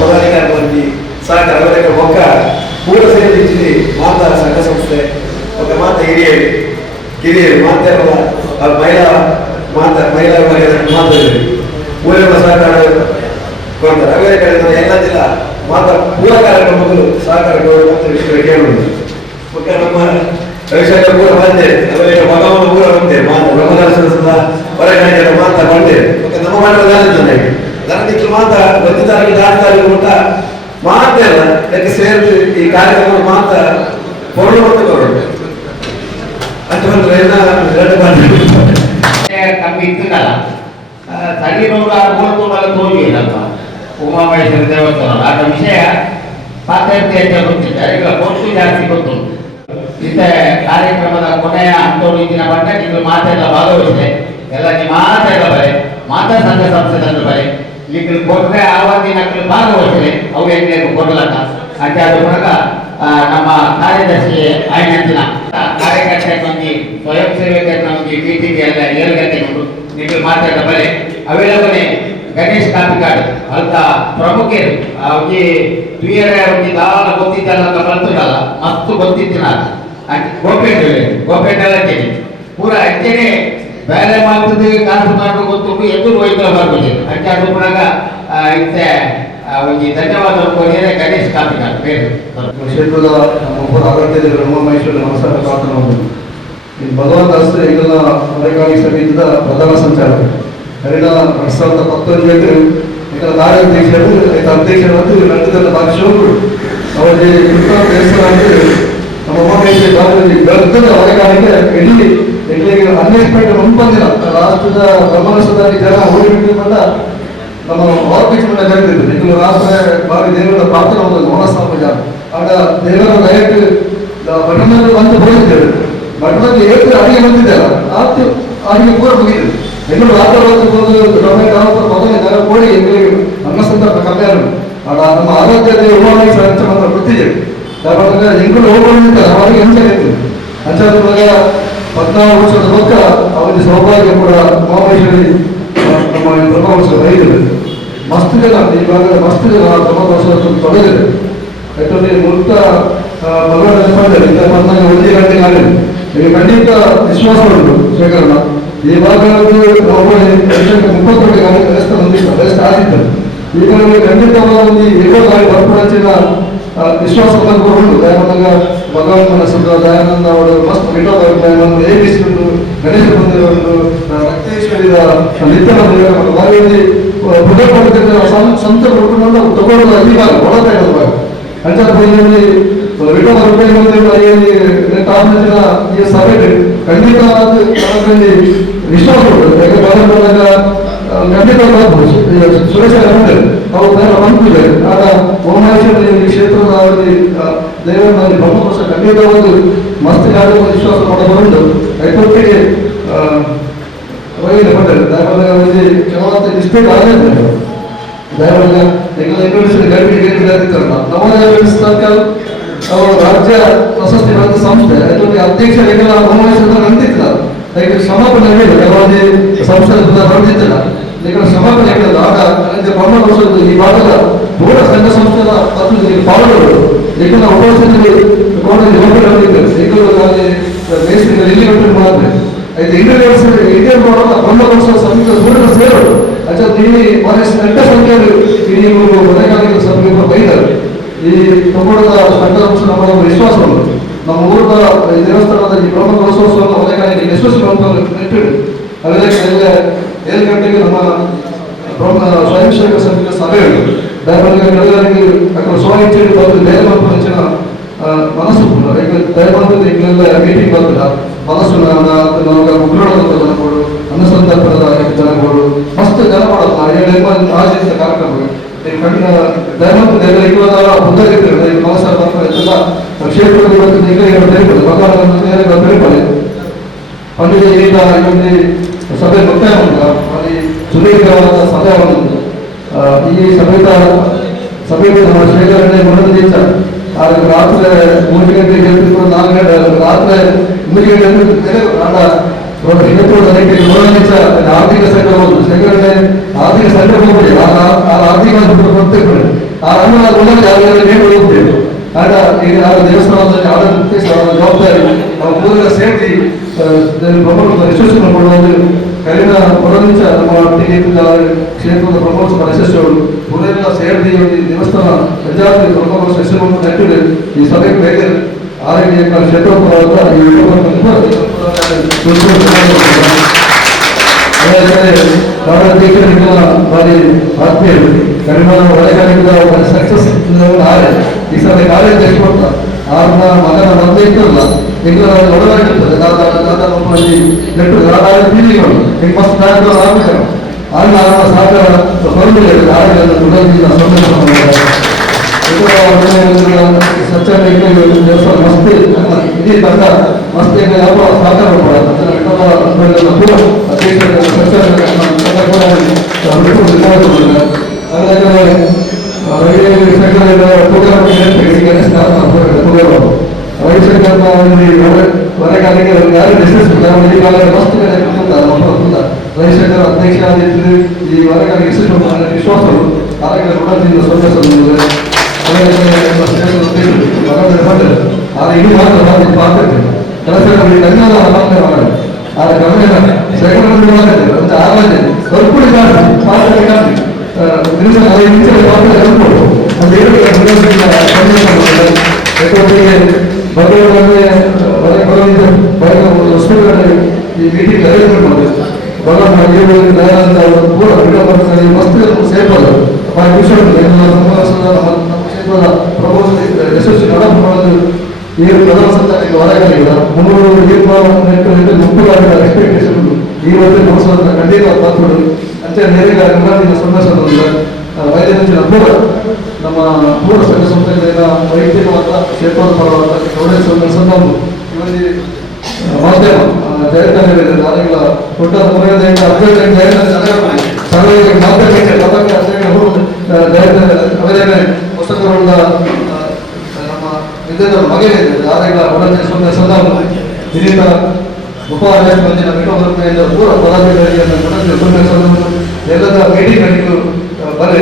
ಪದಾಧಿಕಾರಿಗಳಲ್ಲಿ ಸಹಕಾರ ಅವರ ಒಕ್ಕ ಪೂರ್ವ ಸೇರಿ ಮಾತಾ ಸಂಘ ಸಂಸ್ಥೆ ఒక ಮಾತ ಹಿರಿಯರು ಮಾತಾಡಲ್ಲ ಮಹಿಳಾ ಮಾತಾಡಿದ್ರಿ ಊರಿನ ಸಹಕಾರ ಕೊಡ್ತಾರೆ. ಅವರೇ ಕಡೆ ಎಲ್ಲದಿಲ್ಲ ಮಾತಾ ಪೂರ ಕಾರ್ಯಕ್ರಮಗಳು ಸಹಕಾರ ಮತ್ತು ವಿಷಯ ಕೇಳುವುದು ನಮ್ಮ ರವಿಶಂಕರ್ ಪೂರ ಬಂದೆ ಅವರಿಗೆ ಭಗವಾನ ಪೂರ ಬಂದೆ ಬ್ರಹ್ಮಕಲಶೋತ್ಸವದ ಹೊರಗಡೆ ಮಾತಾ ಬಂದೆ ನಮ್ಮ ಮಂಡಲದಲ್ಲಿ ನನಗೆ ಮಾತಾ ಬಂದಿದ್ದಾರೆ ದಾಟಿದ್ದಾರೆ ಊಟ ಮಾತೆಲ್ಲ ಯಾಕೆ ಸೇರಿದು ಈ ಕಾರ್ಯಕ್ರಮ ಮಾತಾ ಹೊರಡು ಮತ್ತು ಕೊರಡು ಅಂತ ಬಂದ್ರೆ ಕಮ್ಮಿ ಇತ್ತಲ್ಲ ತಳಿರೋಗ ಮೂಲ ತೋರಿಲ್ಲಪ್ಪ ಉಮಾಮಹೇಶ್ವರ ದೇವಸ್ಥಾನ ಆದ ವಿಷಯ ಪಾತ್ರತೆ ಅಂತ ಗೊತ್ತಿದ್ದಾರೆ. ಈಗ ಕೊಟ್ಟು ಜಾಸ್ತಿ ಗೊತ್ತುಂಟು. ಇಂಥ ಕಾರ್ಯಕ್ರಮದ ಕೊನೆಯ ಹಂತೋಡು ಇಂದಿನ ಮಟ್ಟ ನೀವು ಮಾತೆಲ್ಲ ಭಾಗವಹಿಸಿದೆ ಎಲ್ಲ ನೀವು ಮಾತೆಲ್ಲ ಬರೆ ಮಾತಾ ಸಂಘ ಸಂಸ್ಥೆ ಬರೆ ಈಗ ಕೊಟ್ಟರೆ ಆವತ್ತಿನ ಭಾಗವಹಿಸಿದೆ ಅವು ಹೆಂಗೆ ಕೊಡಲಕ್ಕ ಅಂತ ಅದು ಮೂಲಕ ನಮ್ಮ ಕಾರ್ಯದರ್ಶಿ ಆಯ್ನಂತಿನ ಕಾರ್ಯಕರ್ತ ಮಂದಿ ಸ್ವಯಂ ಸೇವಕರ ನಮಗೆ ಮೀಟಿಂಗ್ ಎಲ್ಲ 7 ಗಂಟೆಗೆ ನೀವು ಮಾತಾಡ ಬರೆ ಅವೆಲ್ಲ ಕೊನೆ ಗಣೇಶ್ ಕಾಪಿಕಾಡ್ ಅಂತ ಪ್ರಮುಖರು ಅವ್ರಿಗೆ ತುಯರ ಅವ್ರಿಗೆ ದಾಳ ಗೊತ್ತಿದ್ದಲ್ಲ ಅಂತ ಬರ್ತದಲ್ಲ ಮಸ್ತು ಗೊತ್ತಿತ್ತಿನ ಗೋಪೇಟೆಲ್ಲ ಪೂರ ಹೆಚ್ಚೇನೆ ಬೇರೆ ಮಾಡ್ತದೆ ಕಾಸು ಮಾಡಿ ಗೊತ್ತು ಎದುರು ಹೋಯ್ತು ಬರ್ಬೋದು ಅಂತ ಅದು ಪುನಃ ಇಂತೆ ಒಂದು ಧನ್ಯವಾದ ಕೊನೆಯೇ ಗಣೇಶ್ ಕಾಪಿಕಾಡ್ ಬೇರೆ ಕ್ಷೇತ್ರದ ನಮ್ಮ ಆರೋಗ್ಯದ ಬ್ರಹ್ಮಮಹೇಶ್ವರ ನಮಸ್ಕಾರ ಪ್ರಾರ್ಥನೆ ಹೋಗುದು ಭಗವಂತ ಅಷ್ಟೇ ಈಗೆಲ್ಲ ಹೊರಕಾಣಿ ಸಮಿತಿಯ ಪ್ರಧಾನ ಸಂಚಾಲಕ ಎರಡು 2019 ಈಗ ಕಾರ್ಯಾಧ್ಯಕ್ಷರು ಅಧ್ಯಕ್ಷರು வந்து நடத்துகிற பாக்ஷோக்கு அவருடைய பேசுகிற வந்து நம்ம உமாமேಶ್ವರಿ ಬಾಬುಜಿ ಗರ್ಧದ ಹೊರಕಾಣಿಕೆ ಇಡೀ ಎಲ್ಲಿಗೆ ಅನ್ಎಕ್ಸ್ಪೆಕ್ಟೆಡ್ ಮುಂಬಂದಿಲ್ಲ ಲಾಸ್ಟದ ಬ್ರಹ್ಮಕಲಶದಲ್ಲಿ ಜನ ಓಡಿಬಿಟ್ಟಿಲ್ಲ ನಮ್ಮ ಆರ್ಬಿಟ್ ಮುಂದೆ జరిగింది ಈಗ ರಾತ್ರಿ ಬಾರಿ ದೇವರ ಪ್ರಾರ್ಥನೆ ಹೋಗೋದು ಮನಸ್ಸಾಪಜ ಆಗ ದೇವರ ಡೈರೆಕ್ಟ್ ಬಟನಲ್ಲಿ ಬಂದು ಹೋಗಿದ್ದೇವೆ ಬಟನಲ್ಲಿ ಏಕೆ ಅಡಿಗೆ ಬಂದಿದ್ದಲ್ಲ ಆತು ಅಡಿಗೆ ಪೂರ ಮುಗಿದು ಎಲ್ಲರೂ ರಾತ್ರಿ ಮೊದಲ ಕೋಡಿ ಅನ್ನ ಸಂದರ್ಭ ಕಮ್ಮಿ ಆಡ ನಮ್ಮ ಆರೋಗ್ಯದ ಉಮಾಮಹೇಶ್ವರ ಮಾತ್ರ ಗೊತ್ತಿದೆ ಯಾಕಂದ್ರೆ ಎಂಗಳು ಹೋಗ್ಕೊಂಡಿದ್ದ ಅವರಿಗೆ ಹೆಂಚಾಗಿತ್ತು ಹಂಚಾದಾಗ 14 ವರ್ಷದ ಬಳಿಕ ಅವರಿಗೆ ಸೌಭಾಗ್ಯ ಕೂಡ ಉಮಾಮಹೇಶ್ವರಿ ನಮ್ಮ ಬ್ರಹ್ಮೋತ್ಸವ ಐದಿದೆ ಮಸ್ತ್ ಜನ ಈ ಭಾಗದ ಮಸ್ತ್ ಜನ ಬ್ರಹ್ಮೋತ್ಸವ ತೊಡಗಿದೆ ಯಾಕಂದ್ರೆ ಮುಕ್ತ ಭಗವಾನ್ ನೆನಪಾದರೆ ಇಂಥ ಬಂದಾಗ 1 ಗಂಟೆಗೆ ಆಗಲಿ ಈಗ ಖಂಡಿತ ವಿಶ್ವಾಸ ಉಂಟು ಶೇಖರಣ್ಣ ಈ ಭಾಗದಲ್ಲಿ 30 ವ್ಯವಸ್ಥೆ ವ್ಯವಸ್ಥೆ ಆಗಿತ್ತು ಈಗ ನಮಗೆ ಖಂಡಿತವಾಗಿ ಏಕವಾಗಿ ಬರ್ಪಡಿಸಿದ ವಿಶ್ವಾಸ ಉಂಟು ದಯಾನಂದ ಭಗವಂತನ ಸುತ್ತ ದಯಾನಂದ ಅವರು ಮಸ್ತ್ ಗಿಟೋದನ್ನು ABC ಉಂಟು ಗಣೇಶ ಮಂದಿರ ಉಂಟು ರಕ್ತೇಶ್ವರಿಯ ನಿತ್ಯ ಮಂದಿರ ಮತ್ತು ಭಾಗದಲ್ಲಿ ಪುನರ್ಪಡಿಸಿದ ಸಂತ ಕುಟುಂಬ ತಗೊಳ್ಳೋದು ಅಧಿಕಾರ ಒಳಗೆ ಭಾಗ ಅಂಚನ ಪೂಜೆಯಲ್ಲಿ ವಿಟೋ ಮಂದಿರ ಈ ಸಭೆಗೆ ಖಂಡಿತವಾದ ವಿಶ್ವಾಸ ಉಂಟು ಯಾಕೆ ಬಂದಾಗ ಖಂಡಿತವಾಗಿ ಸುರೇಶ ಅವರು ಬಂದಿದೆ ಆಗ ಉಮಾಮಹೇಶ್ವರಿ ಕ್ಷೇತ್ರದ ಅವರಿಗೆ ದೇವರಲ್ಲಿ ಬ್ರಹ್ಮಕೋಶ ಖಂಡಿತವಾಗಿ ಮಸ್ತ್ ಆಗುವ ವಿಶ್ವಾಸ ಮಾಡಬಂದು ಐದೊಟ್ಟಿಗೆ ಹೋಗಿದೆ ಬಂದರೆ ದಯಮಾಡಿ ಅವರಿಗೆ ಕೆಲವೊಂದು ಮಿಸ್ಟೇಕ್ ಆಗಲಿಲ್ಲ ದಯಮಾಡಿ ಈಗ ಇಂಗ್ಲಿಷ್ ಗಡಿಬಿಡಿತಾರಲ್ಲ ನವೋದಯ ಸರ್ಕಾರ ಅವರು ರಾಜ್ಯ ಪ್ರಶಸ್ತಿ ಪಡೆದ ಸಂಸ್ಥೆ ಅದರಲ್ಲಿ ಅಧ್ಯಕ್ಷರಿಗೆಲ್ಲ ಉಮಾಮಹೇಶ್ವರ ನಂಬಿದ್ದಾರೆ ಅದಕ್ಕೆ ಕ್ಷಮಾಪಣೆ ಹೇಳಿಲ್ಲ ಕೆಲವೊಂದು ಸಂಸ್ಥೆ ಬಂದಿದ್ದಿಲ್ಲ ಈಗ ಕ್ಷಮಾಪಣೆ ಹೇಳಿಲ್ಲ ಆಗ ಬ್ರಹ್ಮಕೋಶದ ಈ ಭಾಗದ ದೂರ ಸಂಘ ಸಂಸ್ಥೆಗಳ ಮತ್ತು ಪಾಲ್ಗೊಳ್ಳುವುದು ಈಗ ಉಪಸ್ಥಿತಿಯಲ್ಲಿ ಕೋಣೆಯಲ್ಲಿ ಹೋಗಿದ್ದಾರೆ ಈಗ ಮೇಸ್ತ್ರಿಗಳು ಇಲ್ಲಿ ಮಾತ್ರ అయితే ఇండియన్ కూడా బ్రహ్మకోత్సవ సమితి కూడా సేరు అచ్చా దీని మన ఎంత సంఖ్యలు ఇది ఉదయకాలిక సభ్యులు బయలుదేరు ಈ ತಮ್ಮದ ಸಂಕಲ್ಪ ನಮ್ಮ ವಿಶ್ವಾಸ ನಮ್ಮ ಊರದ ದೇವಸ್ಥಾನದ ಈ ಬ್ರಹ್ಮಕೋತ್ಸವವನ್ನು ಒದಗಿಗೆ ಯಶಸ್ವಿ ನೆಟ್ಟಿಡು ಅದಕ್ಕೆ 7 ಗಂಟೆಗೆ ನಮ್ಮ ಬ್ರಹ್ಮ ಸ್ವಯಂ ಸೇವಕ ಸಮಿತಿ ಸಭೆ ದಯಮಾಡಿ ಅక్కడ ಸ್ವಾಯಿಚ್ಚೇರಿ ಬಂದು ದಯಮಾಡಿ ಹೆಚ್ಚಿನ ಮನಸ್ಸು ದಯಮಾಡಿ ಈಗಲೆಲ್ಲ ಮೀಟಿಂಗ್ ಬರ್ತಿಲ್ಲ ಮನಸ್ಸು ನಮಗೆ ಉಗ್ರವಾದ ಜನಗಳು ಅನ್ನಸಂದರ್ಭದ ಜನಗಳು ಮಸ್ತ್ ಜನ ಮಾಡೋದು ಆಚರಿಸಿದ ಕಾರ್ಯಕ್ರಮ ದಯಮಾಡಿ ಬುದ್ಧಿರ್ತಾರೆ ನಮಸ್ಕಾರ ಬರ್ತಾರೆ ಕ್ಷೇತ್ರದಲ್ಲಿ ಭಗವಾನ್ పండుగ ఇటువంటి సభ ముఖ్యం మరి సుదీర్ఘమైన సభ ఉంది ఈ సభ్యులు ನಮ್ಮ ಶೇಖರಣೆ ಮನೋದಿದ್ದಾರೆ ಅದಕ್ಕೆ ರಾತ್ರಿ 3 ಗಂಟೆಗೆ ಎದ್ದು 4 ಗಂಟೆ ರಾತ್ರಿ 3 ಗಂಟೆ ಆರ್ಥಿಕ ಸಂಘ ಶೇಖರಣೆ ಆರ್ಥಿಕ ಸಂಘ ಹೋಗ್ಬಿಡಿ ಆ ಆರ್ಥಿಕ ಗೊತ್ತಿರ್ತದೆ ಆ ಹಣ ಹೋಗ್ತೇವೆ ಆಗ ಈಗ ದೇವಸ್ಥಾನದಲ್ಲಿ ಆಡಳಿತ ಜವಾಬ್ದಾರಿ ನಾವು ಕೂದಲ ಸೇರಿಸಿ ಬ್ರಹ್ಮೋತ್ಸವ ಯಶಸ್ವಿನ ಮಾಡುವುದು ಕರಿನ ಹೊರನಿಂಚ ನಮ್ಮ ಒಟ್ಟಿಗೆ ಕ್ಷೇತ್ರದ ಬ್ರಹ್ಮೋತ್ಸವ ಯಶಸ್ವಿಗಳು ಊರೆಲ್ಲ ಸೇರಿಸಿ ದೇವಸ್ಥಾನ ಪಂಚಾಯತ್ ಬ್ರಹ್ಮೋತ್ಸವ ಯಶಸ್ವಿಯನ್ನು ನೆಟ್ಟಿದೆ ಈ ಸಭೆಗೆ ಬೇರೆ ಆರೋಗ್ಯ ಕ್ಷೇತ್ರೋತ್ಸವ ಭಾರಿ ಆತ್ಮೀಯರು ಕಡಿಮೆ ಒಳಗಾಗಿದ್ದ ಸಕ್ಸಸ್ ಆರೆ ಈ ಸಭೆ ಕಾರ್ಯ ತೆಗೆದುಕೊಡ್ತ ಅವ್ರನ್ನ ಮಗನ ಬಂದೇ ಇರ್ತಲ್ಲ ಈಗ ಒಳಗಾಗಿರ್ತದೆ ನೆಟ್ಟು ಬೀದಿಗಳು ಈಗ ಮಸ್ತ್ ಕಾರ್ಯಕ್ರಮ ಆಗಬೇಕು ಆಗ ಸಹಕಾರ ಹೊರಬಿಡಿ ಕಾರ್ಯಗಳನ್ನು ದುಡಿದ ಸ್ವಚ್ಛತೆ ದೇವಸ್ಥಾನ ಮಸ್ತ್ ಇಡೀ ತಂಡ ಮಸ್ತ್ ಯಾವ ಸಹಕಾರ ಹೊರಗಾಲಿಗೆ ಯಾರು ಡಿಸ್ಕಸ್ ಮಸ್ತ್ ರವಿಶಂಕರ್ ಅಧ್ಯಕ್ಷ ಆಗಿದ್ದು ಈ ಹೊರಗಾಲಿಗೆ ವಿಶ್ವಾಸಗಳು ಆರೋಗ್ಯ ಋಣದಿಂದ ಸಂತೋಷ ಇದು ಮಾತ್ರ ಪಾತ್ರ ಕೆಲಸ ಕನ್ನಡ ಮಾಡಿ ಆ ಗಮನ ಶೇಖರಣೆ ಒಂದು ಆರಾಧನೆ ಕರ್ಪುಡಿ ಪಾತ್ರ ನಿಮಿಷ 5 ನಿಮಿಷ ಪಾತ್ರ ಕರ್ಪುಡು ಅದು ಈ ಮೀಟಿಂಗ್ ಅರೇಂಜ್ಮೆಂಟ್ ಮಾಡಬೇಕು ಭಗವಾನ್ ಪೂರ ಮಸ್ತ್ ಸೇಫ್ ಅದು ನಮ್ಮ ಕ್ಷೇತ್ರದ ಪ್ರಪೋಸಲ್ ಯಶಸ್ವಿ ಮಾಡೋದು ಈ ಪ್ರಧಾನ ಸಂಚಾರಕ್ಕೆ ಹೊರಗಲಿಲ್ಲ 300 ಮುಖ್ಯವಾದ ಎಕ್ಸ್ಪೆಕ್ಟೇಷನ್ ಈ ವರ್ಷ ನೋಡಿಸೋದನ್ನ ಖಂಡಿತ ಬಂದ್ಬಿಡು ಅಂಚೆ ನೇರ ಗಂಗಾದಿನ ಸಂದರ್ಶನದಿಂದ ವೈದ್ಯಂಚಿನ ಪೂರ ನಮ್ಮ ಪೂರ ಸಂಘ ಸಂಸ್ಥೆಗಳಿಂದ ವೈದ್ಯವಾದ ಕ್ಷೇತ್ರದ ಪರವಾದ ಒಳ್ಳೆಯ ಸಂದರ್ಶನ ಇವರಿಗೆ ಮಾಧ್ಯಮ ಜಯಂತ ನಾಳೆಗಳ ದೊಡ್ಡ ಸಮಯದಿಂದ ಪುಸ್ತಕಗಳಿಂದ ನಮ್ಮ ವಿದ್ಯುತ್ ಮಗನೇ ನಾಳೆಗಳ ಒಳ್ಳೆಯ ಸಂದರ್ಭ ಇದರಿಂದ ಉಪಹಾರ ಬಂದಿನ ಪೂರ ಪದಾಧಿಕಾರಿಯನ್ನು ಎಲ್ಲದ ಮೀಟಿಂಗ್ ಬರಲಿ